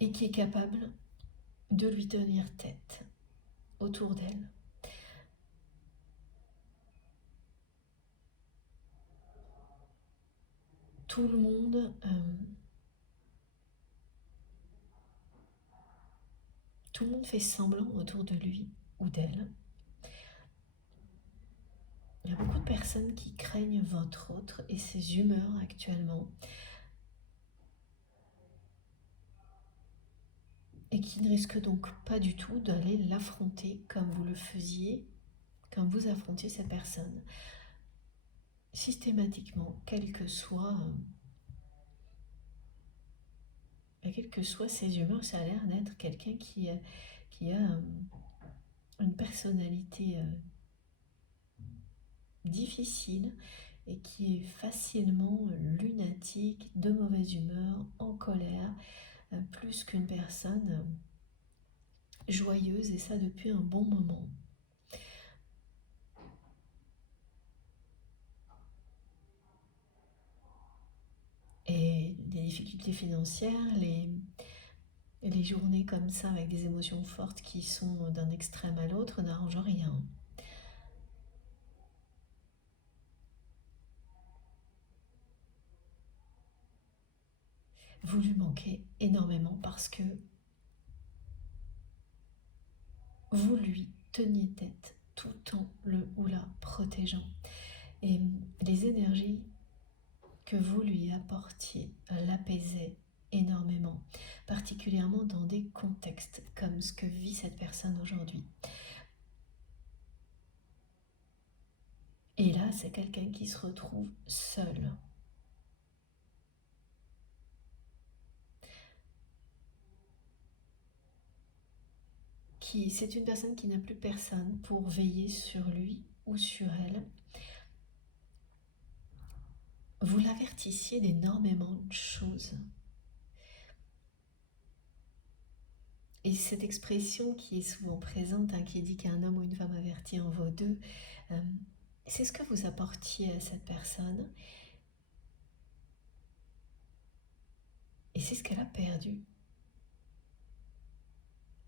et qui est capable de lui tenir tête autour d'elle. Tout le monde fait semblant autour de lui ou d'elle. Il y a beaucoup de personnes qui craignent votre autre et ses humeurs actuellement et qui ne risquent donc pas du tout d'aller l'affronter comme vous le faisiez, comme vous affrontiez cette personne. systématiquement, quelles que soient ses humeurs, ça a l'air d'être quelqu'un qui a une personnalité difficile et qui est facilement lunatique, de mauvaise humeur, en colère, plus qu'une personne joyeuse, et ça depuis un bon moment. Et les difficultés financières, les journées comme ça avec des émotions fortes qui sont d'un extrême à l'autre n'arrangent rien. Vous lui manquez énormément parce que vous lui teniez tête tout en le ou la protégeant. Et les énergies que vous lui apportiez l'apaisaient énormément, particulièrement dans des contextes comme ce que vit cette personne aujourd'hui. Et là, c'est quelqu'un qui se retrouve seul. C'est une personne qui n'a plus personne pour veiller sur lui ou sur elle. Vous l'avertissiez d'énormément de choses. Et cette expression qui est souvent présente, qui dit qu'un homme ou une femme averti en vaut deux, c'est ce que vous apportiez à cette personne. Et c'est ce qu'elle a perdu.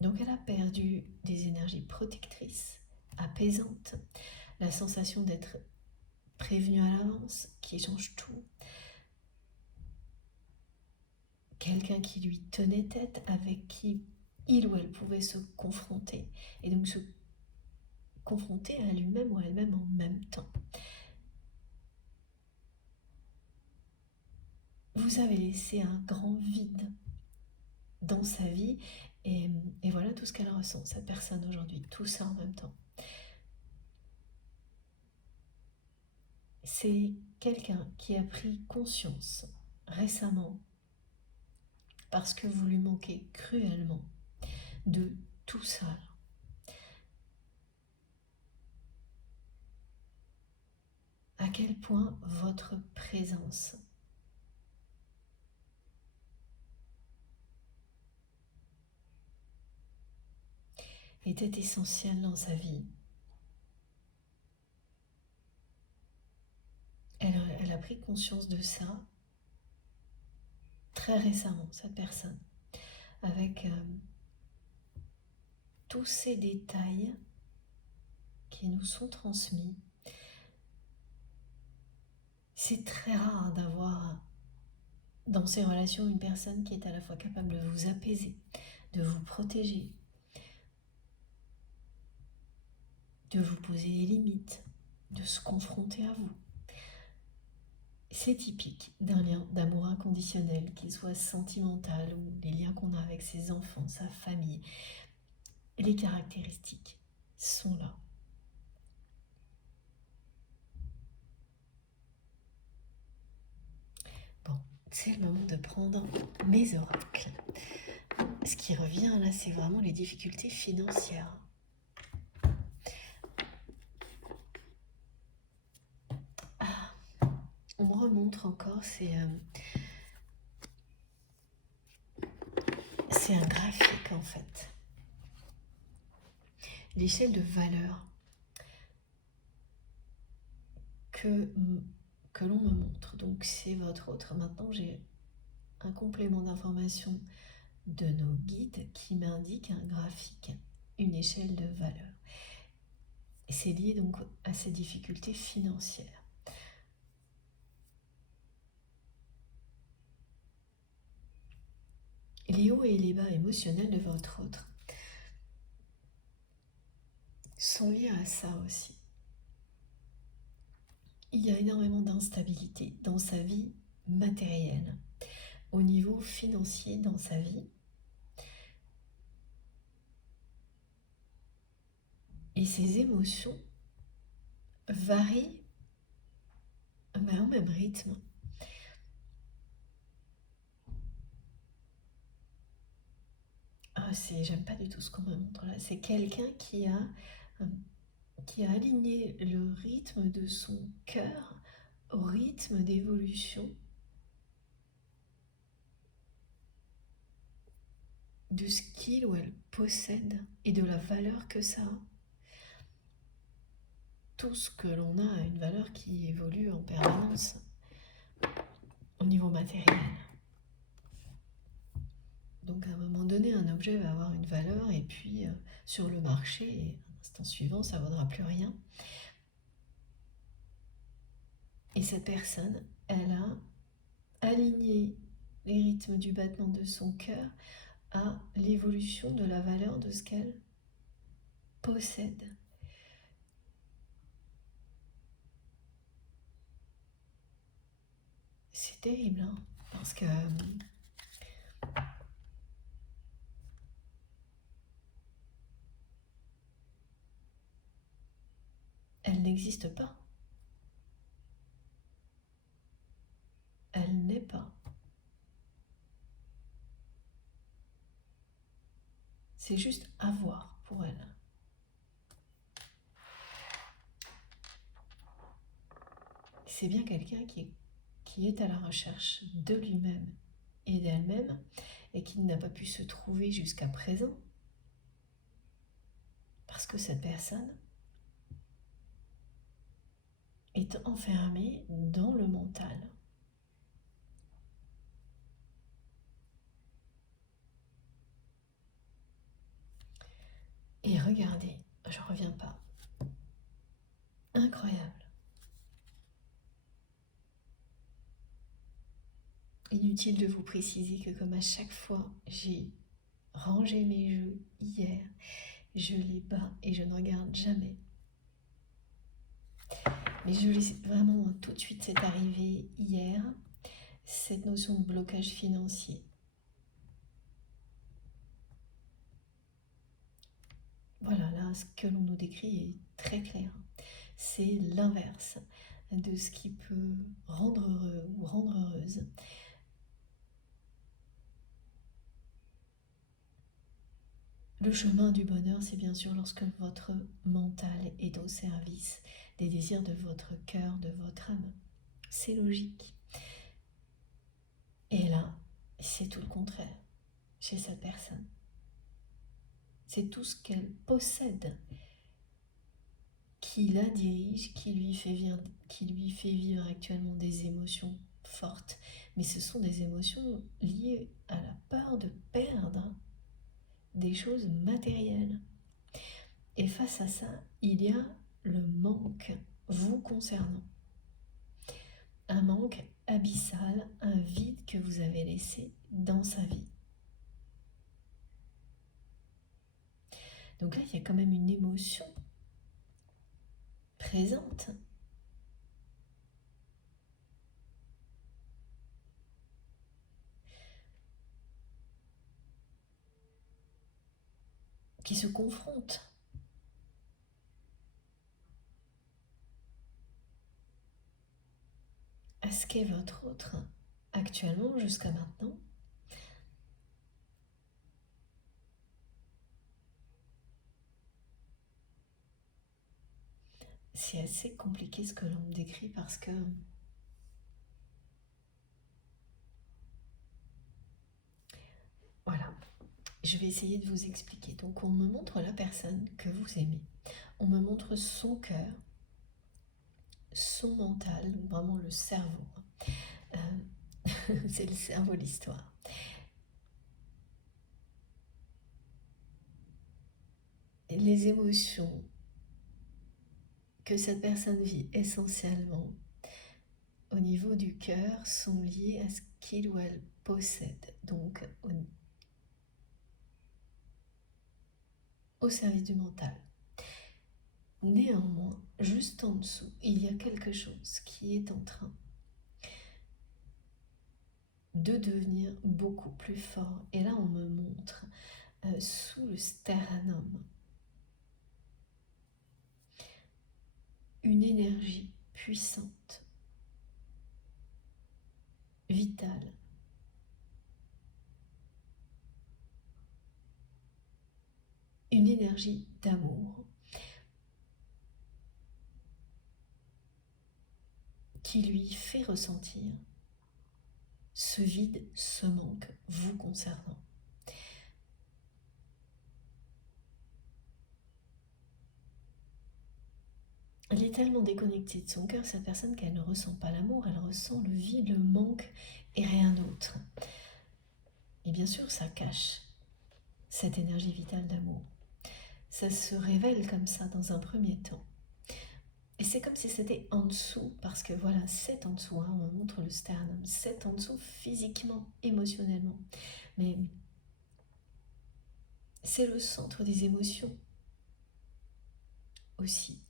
Donc elle a perdu des énergies protectrices, apaisantes, la sensation d'être prévenue à l'avance, qui change tout. Quelqu'un qui lui tenait tête, avec qui il ou elle pouvait se confronter, et donc se confronter à lui-même ou à elle-même en même temps. Vous avez laissé un grand vide dans sa vie, et voilà tout ce qu'elle ressent, cette personne aujourd'hui, tout ça en même temps. C'est quelqu'un qui a pris conscience récemment, parce que vous lui manquez cruellement, de tout ça. À quel point votre présence était essentielle dans sa vie. Elle a pris conscience de ça très récemment, cette personne, avec tous ces détails qui nous sont transmis. C'est très rare d'avoir dans ces relations une personne qui est à la fois capable de vous apaiser, de vous protéger, de vous poser des limites, de se confronter à vous. C'est typique d'un lien d'amour inconditionnel, qu'il soit sentimental ou les liens qu'on a avec ses enfants, sa famille. Les caractéristiques sont là. Bon, c'est le moment de prendre mes oracles. Ce qui revient là, c'est vraiment les difficultés financières. On me remontre encore, c'est un graphique en fait. L'échelle de valeur que l'on me montre. Donc c'est votre autre. Maintenant j'ai un complément d'information de nos guides qui m'indique un graphique, une échelle de valeur. Et c'est lié donc à ces difficultés financières. Les hauts et les bas émotionnels de votre autre sont liés à ça aussi. Il y a énormément d'instabilité dans sa vie matérielle, au niveau financier dans sa vie. Et ses émotions varient mais au même rythme. J'aime pas du tout ce qu'on me montre là. C'est quelqu'un qui a aligné le rythme de son cœur au rythme d'évolution de ce qu'il ou elle possède et de la valeur que ça a. Tout ce que l'on a une valeur qui évolue en permanence au niveau matériel. Donc à un moment donné, un objet va avoir une valeur et puis sur le marché, et à l'instant suivant, ça ne vaudra plus rien. Et cette personne, elle a aligné les rythmes du battement de son cœur à l'évolution de la valeur de ce qu'elle possède. C'est terrible, hein, parce que elle n'existe pas. Elle n'est pas. C'est juste avoir pour elle. C'est bien quelqu'un qui est à la recherche de lui-même et d'elle-même et qui n'a pas pu se trouver jusqu'à présent parce que cette personne est enfermée dans le mental. Et regardez, je reviens pas. Incroyable. Inutile de vous préciser que comme à chaque fois j'ai rangé mes jeux hier, je les bats et je ne regarde jamais. Mais je les vraiment tout de suite, c'est arrivé hier, cette notion de blocage financier. Voilà, là, ce que l'on nous décrit est très clair. C'est l'inverse de ce qui peut rendre heureux ou rendre heureuse. Le chemin du bonheur, c'est bien sûr lorsque votre mental est au service des désirs de votre cœur, de votre âme. C'est logique. Et là, c'est tout le contraire chez cette personne. C'est tout ce qu'elle possède qui la dirige, qui lui fait vivre actuellement des émotions fortes. Mais ce sont des émotions liées à la peur de perdre des choses matérielles. Et face à ça, il y a le manque vous concernant. Un manque abyssal, un vide que vous avez laissé dans sa vie. Donc là, il y a quand même une émotion présente. Qui se confronte. À ce qu'est votre autre actuellement jusqu'à maintenant. C'est assez compliqué ce que l'on me décrit parce que voilà, je vais essayer de vous expliquer. Donc on me montre la personne que vous aimez, on me montre son cœur, son mental, vraiment le cerveau. C'est le cerveau l'histoire. Et les émotions que cette personne vit essentiellement au niveau du cœur sont liées à ce qu'il ou elle possède, donc au service du mental. Néanmoins, juste en dessous, il y a quelque chose qui est en train de devenir beaucoup plus fort. Et là, on me montre sous le sternum une énergie puissante vitale, une énergie d'amour qui lui fait ressentir ce vide, ce manque vous concernant. Elle est tellement déconnectée de son cœur, cette personne, qu'elle ne ressent pas l'amour, elle ressent le vide, le manque et rien d'autre. Et bien sûr, ça cache cette énergie vitale d'amour. Ça se révèle comme ça dans un premier temps. Et c'est comme si c'était en dessous, parce que voilà, c'est en dessous, hein, on montre le sternum, c'est en dessous physiquement, émotionnellement. Mais c'est le centre des émotions aussi.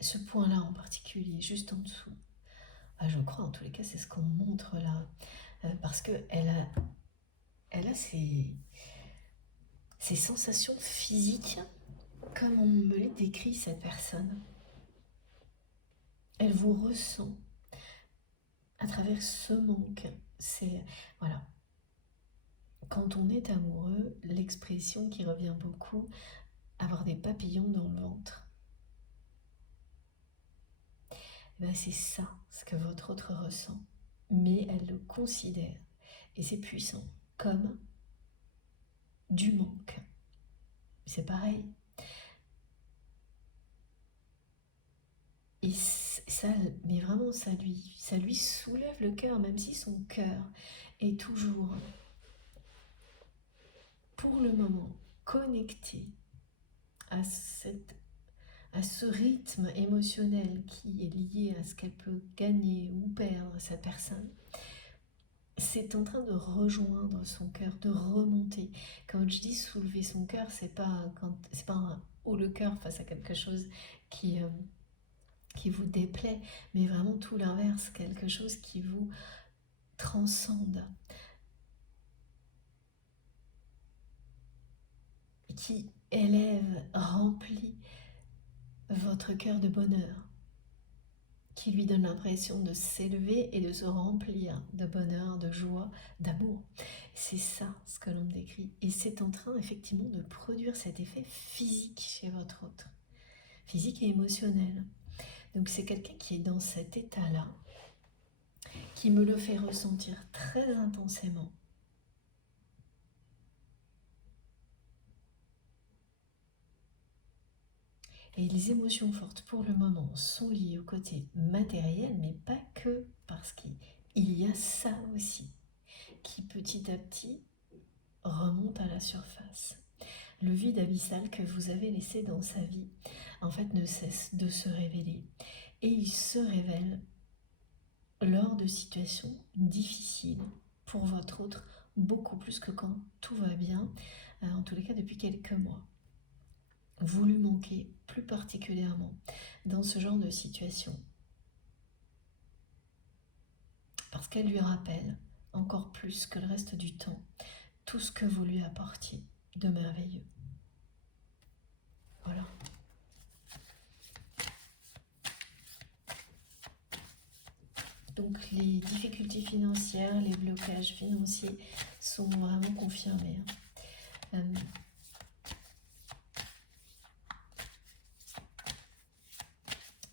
Ce point-là en particulier, juste en dessous, je crois en tous les cas, c'est ce qu'on montre là, parce qu'elle a ces sensations physiques, comme on me les décrit cette personne. Elle vous ressent à travers ce manque. C'est, voilà, quand on est amoureux, l'expression qui revient beaucoup, avoir des papillons dans le ventre. Ben c'est ça ce que votre autre ressent, mais elle le considère, et c'est puissant, comme du manque. C'est pareil. Et ça, mais vraiment, ça lui soulève le cœur, même si son cœur est toujours, pour le moment, connecté à ce rythme émotionnel qui est lié à ce qu'elle peut gagner ou perdre, cette personne. C'est en train de rejoindre son cœur, de remonter. Quand je dis soulever son cœur, c'est pas un haut le cœur face à quelque chose qui vous déplaît, mais vraiment tout l'inverse, quelque chose qui vous transcende, qui élève, remplit votre cœur de bonheur, qui lui donne l'impression de s'élever et de se remplir de bonheur, de joie, d'amour. C'est ça ce que l'on décrit. Et c'est en train effectivement de produire cet effet physique chez votre autre, physique et émotionnel. Donc c'est quelqu'un qui est dans cet état-là, qui me le fait ressentir très intensément. Et les émotions fortes pour le moment sont liées au côté matériel, mais pas que, parce qu'il y a ça aussi qui petit à petit remonte à la surface. Le vide abyssal que vous avez laissé dans sa vie, en fait, ne cesse de se révéler. Et il se révèle lors de situations difficiles pour votre autre, beaucoup plus que quand tout va bien, en tous les cas depuis quelques mois. Vous lui manquez plus particulièrement dans ce genre de situation, parce qu'elle lui rappelle encore plus que le reste du temps tout ce que vous lui apportiez de merveilleux. Voilà. Donc les difficultés financières, les blocages financiers sont vraiment confirmés.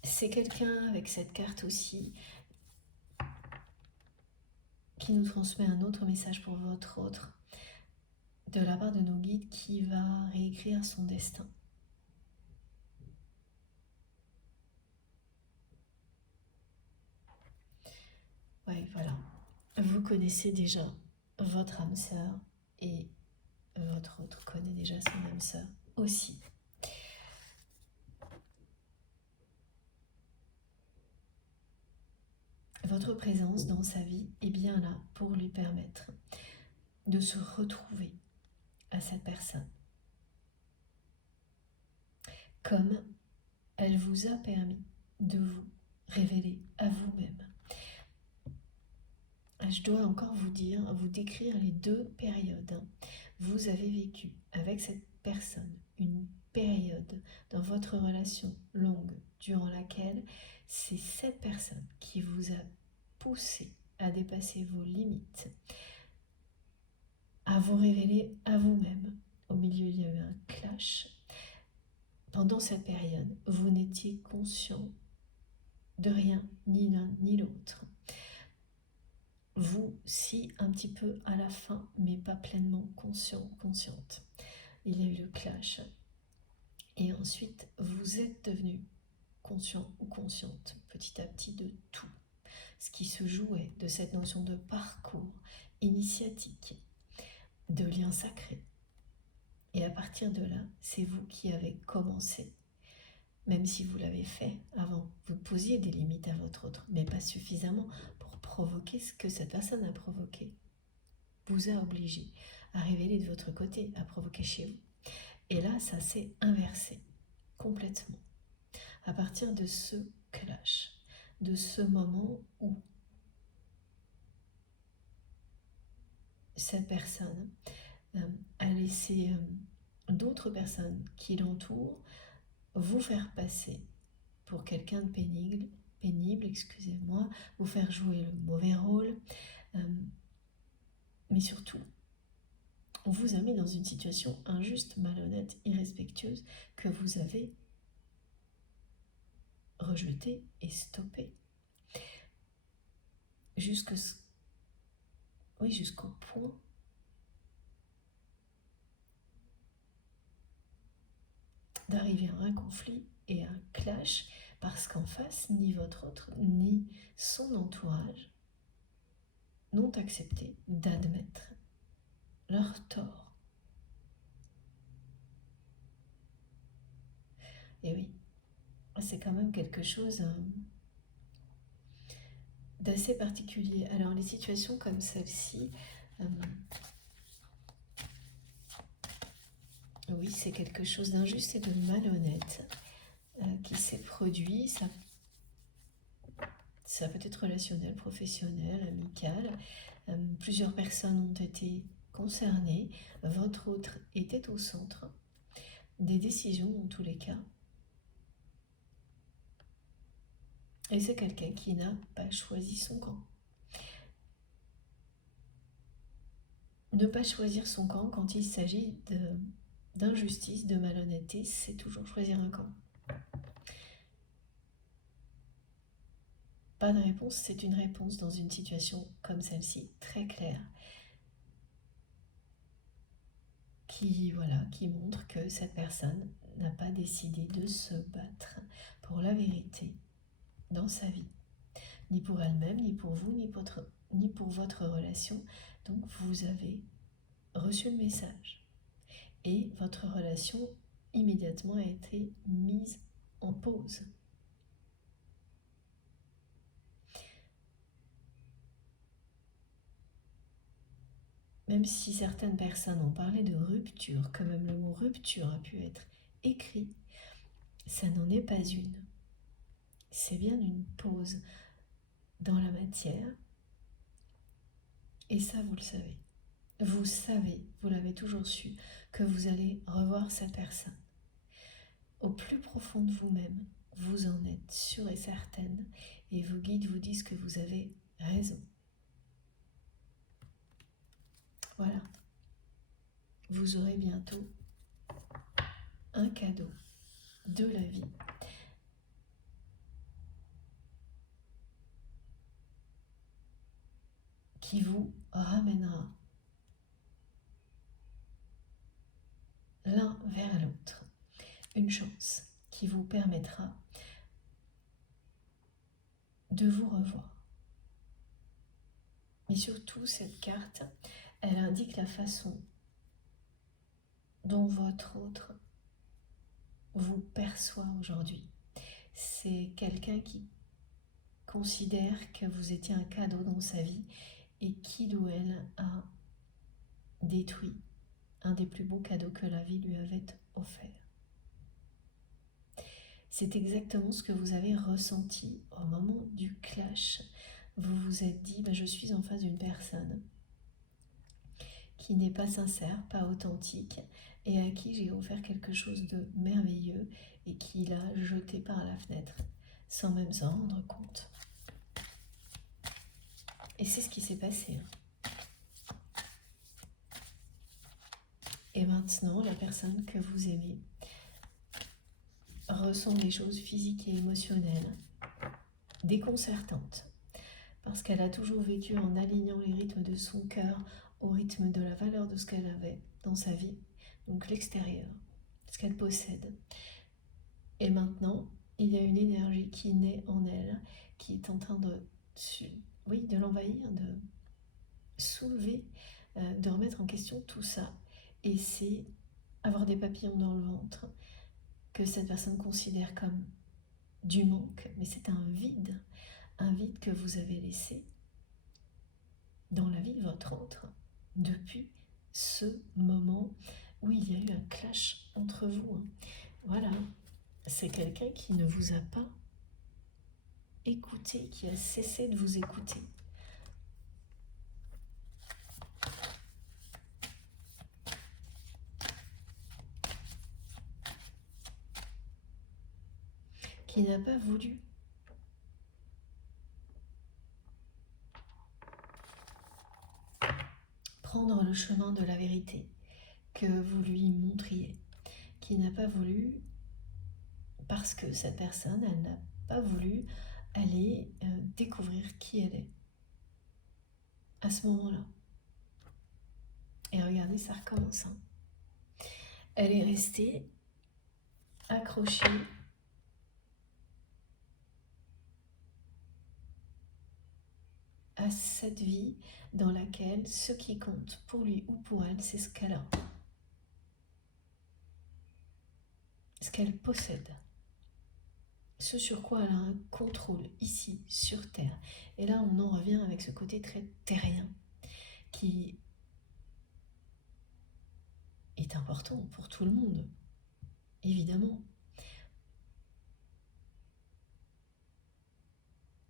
C'est quelqu'un avec cette carte aussi qui nous transmet un autre message pour votre autre, de la part de nos guides, qui va réécrire son destin. Ouais, voilà. Vous connaissez déjà votre âme sœur et votre autre connaît déjà son âme sœur aussi. Votre présence dans sa vie est bien là pour lui permettre de se retrouver à cette personne, comme elle vous a permis de vous révéler à vous-même. Je dois encore vous décrire les deux périodes. Vous avez vécu avec cette personne une période dans votre relation longue durant laquelle c'est cette personne qui vous a poussé à dépasser vos limites, à vous révéler à vous-même. Au milieu, il y a eu un clash. Pendant cette période, vous n'étiez conscient de rien, ni l'un ni l'autre. Vous, si, un petit peu à la fin, mais pas pleinement consciente. Il y a eu le clash. Et ensuite, vous êtes devenu conscient ou consciente petit à petit de tout. Ce qui se jouait de cette notion de parcours initiatique, de lien sacré. Et à partir de là, c'est vous qui avez commencé. Même si vous l'avez fait avant, vous posiez des limites à votre autre, mais pas suffisamment pour provoquer ce que cette personne a provoqué. Vous a obligé à révéler de votre côté, à provoquer chez vous. Et là, ça s'est inversé complètement. À partir de ce clash, de ce moment où cette personne a laissé d'autres personnes qui l'entourent vous faire passer pour quelqu'un de pénible, excusez-moi, vous faire jouer le mauvais rôle, mais surtout, on vous a mis dans une situation injuste, malhonnête, irrespectueuse, que vous avez rejetée et stoppée. Jusqu'au point d'arriver à un conflit et un clash, parce qu'en face, ni votre autre, ni son entourage n'ont accepté d'admettre leur tort. Et oui, c'est quand même quelque chose d'assez particulier. Alors les situations comme celle-ci, oui, c'est quelque chose d'injuste et de malhonnête qui s'est produit. Ça peut être relationnel, professionnel, amical. Plusieurs personnes ont été concernées. Votre autre était au centre des décisions, en tous les cas. Et c'est quelqu'un qui n'a pas choisi son camp. Ne pas choisir son camp quand il s'agit d'injustice, de malhonnêteté, c'est toujours choisir un camp. Pas de réponse, c'est une réponse dans une situation comme celle-ci, très claire, qui montre que cette personne n'a pas décidé de se battre pour la vérité dans sa vie, ni pour elle-même, ni pour vous, ni pour votre relation. Donc vous avez reçu le message et votre relation immédiatement a été mise en pause. Même si certaines personnes ont parlé de rupture, que même le mot rupture a pu être écrit, ça n'en est pas une. C'est bien une pause dans la matière. Et ça, vous le savez. Vous savez, vous l'avez toujours su, que vous allez revoir cette personne. Au plus profond de vous-même, vous en êtes sûre et certaine, et vos guides vous disent que vous avez raison. Voilà. Vous aurez bientôt un cadeau de la vie qui vous ramènera l'un vers l'autre. Une chance qui vous permettra de vous revoir. Mais surtout, cette carte, elle indique la façon dont votre autre vous perçoit aujourd'hui. C'est quelqu'un qui considère que vous étiez un cadeau dans sa vie et qui ou elle a détruit un des plus beaux cadeaux que la vie lui avait offert. C'est exactement ce que vous avez ressenti au moment du clash. Vous vous êtes dit, je suis en face d'une personne qui n'est pas sincère, pas authentique, et à qui j'ai offert quelque chose de merveilleux et qui l'a jeté par la fenêtre sans même s'en rendre compte. Et c'est ce qui s'est passé. Et maintenant, la personne que vous aimez ressent des choses physiques et émotionnelles déconcertantes, parce qu'elle a toujours vécu en alignant les rythmes de son cœur au rythme de la valeur de ce qu'elle avait dans sa vie, donc l'extérieur, ce qu'elle possède. Et maintenant, il y a une énergie qui naît en elle, qui est en train de l'envahir, de soulever, de remettre en question tout ça. Et c'est avoir des papillons dans le ventre, que cette personne considère comme du manque, mais c'est un vide que vous avez laissé dans la vie de votre autre depuis ce moment où il y a eu un clash entre vous. Voilà, c'est quelqu'un qui ne vous a pas écouté, qui a cessé de vous écouter. Qui n'a pas voulu prendre le chemin de la vérité que vous lui montriez, qui n'a pas voulu, parce que cette personne, elle n'a pas voulu aller découvrir qui elle est à ce moment-là. Et regardez, ça recommence. Elle est restée accrochée à cette vie dans laquelle ce qui compte pour lui ou pour elle, c'est ce qu'elle a, ce qu'elle possède, ce sur quoi elle a un contrôle ici, sur Terre. Et là, on en revient avec ce côté très terrien qui est important pour tout le monde, évidemment.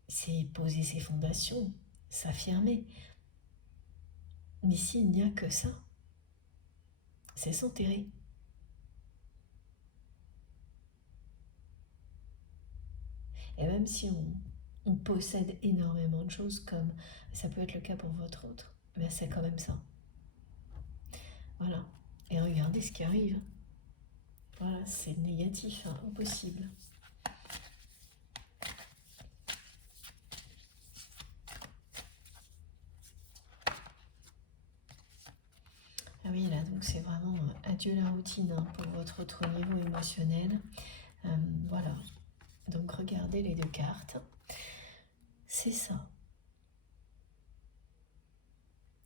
C'est poser ses fondations, s'affirmer. Mais s'il n'y a que ça, c'est s'enterrer. Et même si on possède énormément de choses, comme ça peut être le cas pour votre autre, ben c'est quand même ça. Voilà. Et regardez ce qui arrive. Voilà, c'est négatif, hein, au possible. Ah oui, là, donc c'est vraiment adieu la routine, hein, pour votre autre niveau émotionnel. Voilà. Donc regardez les deux cartes. C'est ça.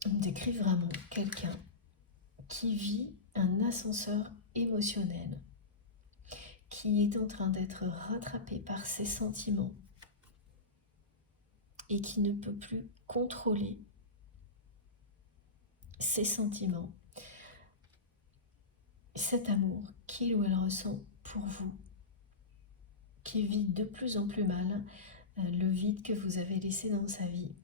On décrit vraiment quelqu'un qui vit un ascenseur émotionnel, qui est en train d'être rattrapé par ses sentiments et qui ne peut plus contrôler ses sentiments, cet amour qu'il ou elle ressent pour vous, qui vit de plus en plus mal le vide que vous avez laissé dans sa vie.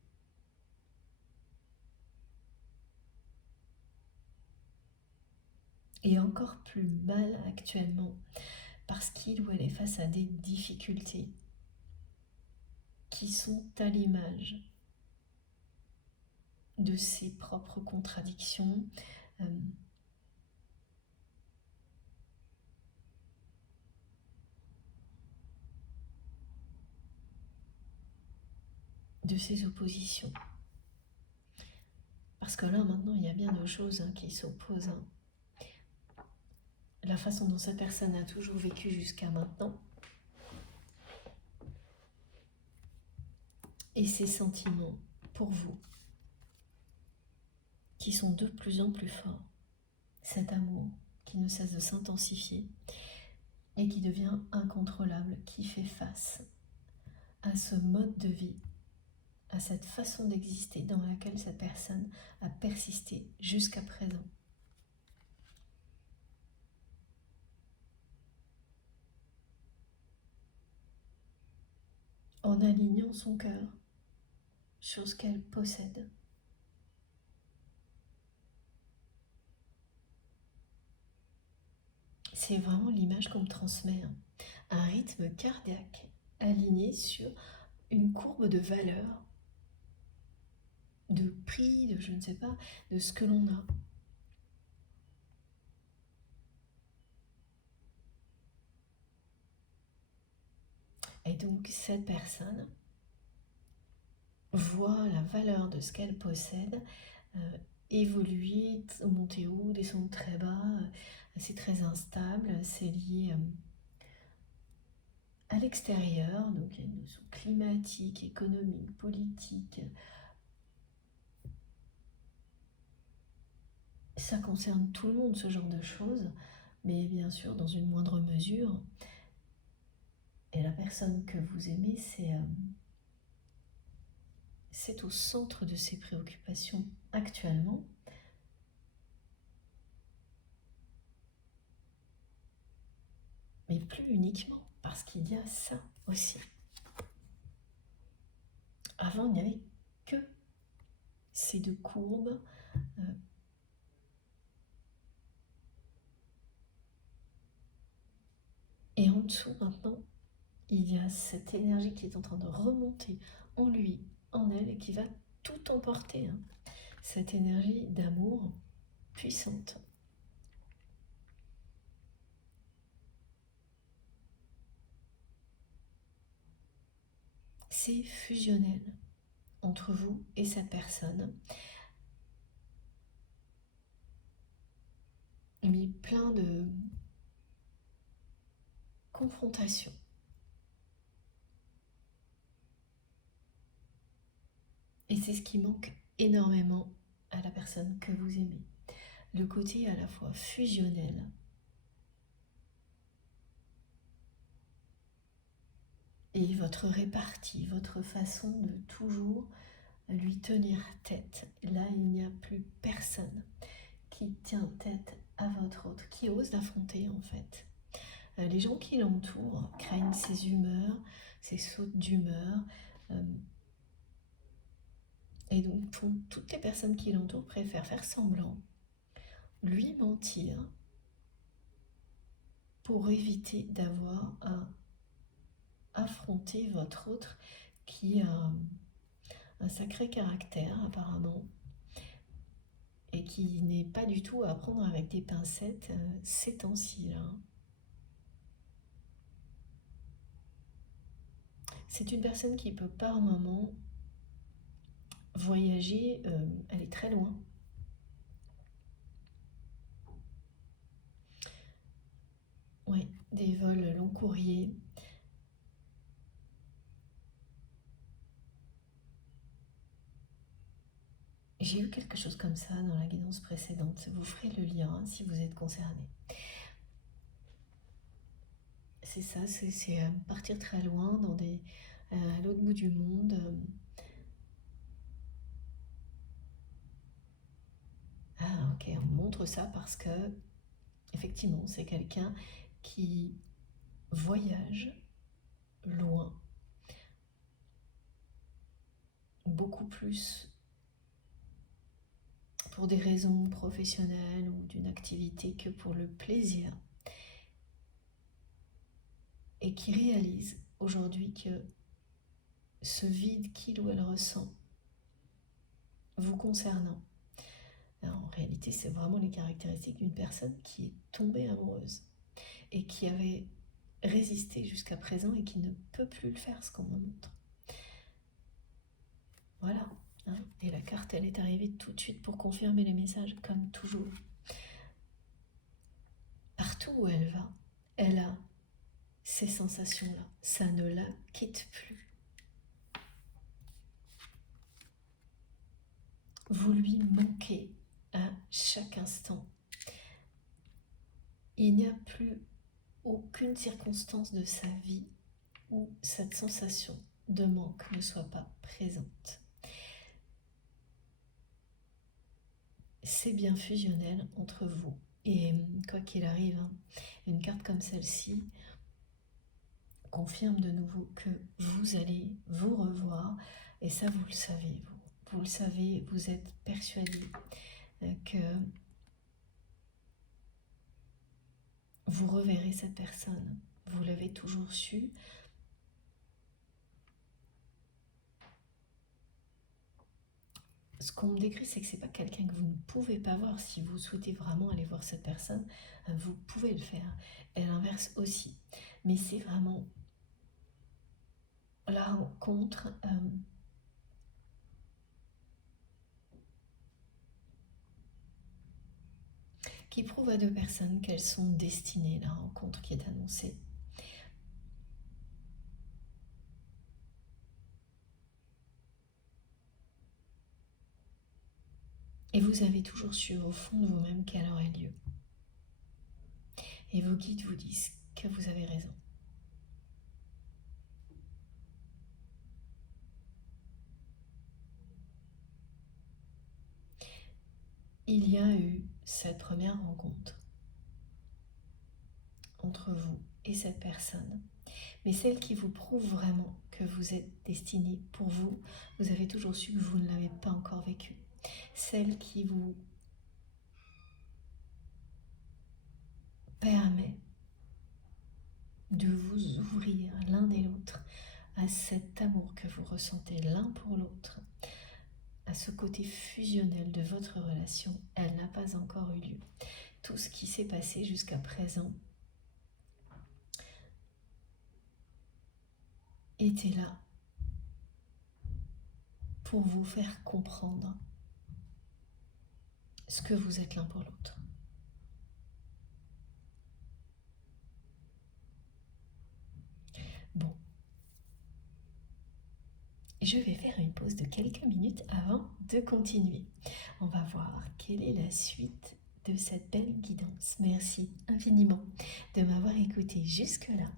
Et encore plus mal actuellement, parce qu'il ou elle est face à des difficultés qui sont à l'image de ses propres contradictions, de ses oppositions. Parce que là, maintenant, il y a bien deux choses, hein, qui s'opposent. Hein. La façon dont cette personne a toujours vécu jusqu'à maintenant, et ses sentiments pour vous, qui sont de plus en plus forts. Cet amour qui ne cesse de s'intensifier et qui devient incontrôlable, qui fait face à ce mode de vie, à cette façon d'exister dans laquelle cette personne a persisté jusqu'à présent. En alignant son cœur sur ce qu'elle possède. c'est vraiment l'image qu'on me transmet, hein. Un rythme cardiaque aligné sur une courbe de valeur, de prix, de je ne sais pas, de ce que l'on a. Et donc cette personne voit la valeur de ce qu'elle possède évoluer, monter haut, descendre très bas. C'est très instable, c'est lié à l'extérieur, donc il y a une notion climatique, économique, politique. Ça concerne tout le monde, ce genre de choses, mais bien sûr dans une moindre mesure. Et la personne que vous aimez, c'est au centre de ses préoccupations actuellement. Mais plus uniquement, parce qu'il y a ça aussi. Avant, il n'y avait que ces deux courbes. Et en dessous, maintenant, il y a cette énergie qui est en train de remonter en lui, en elle, et qui va tout emporter, hein. Cette énergie d'amour puissante. C'est fusionnel entre vous et cette personne. Mais plein de confrontations. Et c'est ce qui manque énormément à la personne que vous aimez. Le côté à la fois fusionnel et votre répartie, votre façon de toujours lui tenir tête. Là, il n'y a plus personne qui tient tête à votre autre, qui ose l'affronter en fait. Les gens qui l'entourent craignent ses humeurs, ses sautes d'humeur. Et donc, toutes les personnes qui l'entourent préfèrent faire semblant, lui mentir, pour éviter d'avoir à affronter votre autre qui a un sacré caractère apparemment et qui n'est pas du tout à prendre avec des pincettes ces temps-ci là. C'est une personne qui peut par moment voyager, aller très loin. Ouais, des vols long courrier. J'ai eu quelque chose comme ça dans la guidance précédente. Vous ferez le lien si vous êtes concerné. C'est ça, c'est partir très loin, à l'autre bout du monde. Ah ok, on montre ça parce que, effectivement, c'est quelqu'un qui voyage loin, beaucoup plus pour des raisons professionnelles ou d'une activité que pour le plaisir. Et qui réalise aujourd'hui que ce vide qu'il ou elle ressent vous concernant, en réalité c'est vraiment les caractéristiques d'une personne qui est tombée amoureuse et qui avait résisté jusqu'à présent et qui ne peut plus le faire, ce qu'on me montre. Voilà, hein. Et la carte elle est arrivée tout de suite pour confirmer les messages comme toujours. Partout où elle va, elle a ces sensations-là, ça ne la quitte plus. Vous lui manquez à chaque instant. Il n'y a plus aucune circonstance de sa vie où cette sensation de manque ne soit pas présente. C'est bien fusionnel entre vous. Et quoi qu'il arrive, hein, une carte comme celle-ci confirme de nouveau que vous allez vous revoir. Et ça, vous le savez, vous le savez, vous êtes persuadé que vous reverrez cette personne. Vous l'avez toujours su. Ce qu'on me décrit, c'est que c'est pas quelqu'un que vous ne pouvez pas voir. Si vous souhaitez vraiment aller voir cette personne, vous pouvez le faire. Et l'inverse aussi. Mais c'est vraiment la rencontre qui prouve à deux personnes qu'elles sont destinées, la rencontre qui est annoncée. Et vous avez toujours su au fond de vous-même qu'elle aurait lieu. Et vos guides vous disent que vous avez raison. Il y a eu cette première rencontre entre vous et cette personne. Mais celle qui vous prouve vraiment que vous êtes destiné pour vous, vous avez toujours su que vous ne l'avez pas encore vécu. Celle qui vous permet de vous ouvrir l'un et l'autre à cet amour que vous ressentez l'un pour l'autre, à ce côté fusionnel de votre relation, elle n'a pas encore eu lieu. Tout ce qui s'est passé jusqu'à présent était là pour vous faire comprendre ce que vous êtes l'un pour l'autre. Bon, je vais faire une pause de quelques minutes avant de continuer. On va voir quelle est la suite de cette belle guidance. Merci infiniment de m'avoir écouté jusque-là.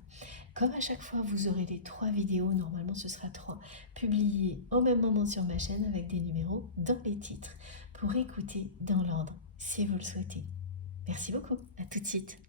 Comme à chaque fois, vous aurez les 3 vidéos, normalement ce sera 3, publiées au même moment sur ma chaîne avec des numéros dans les titres pour écouter dans l'ordre si vous le souhaitez. Merci beaucoup, à tout de suite.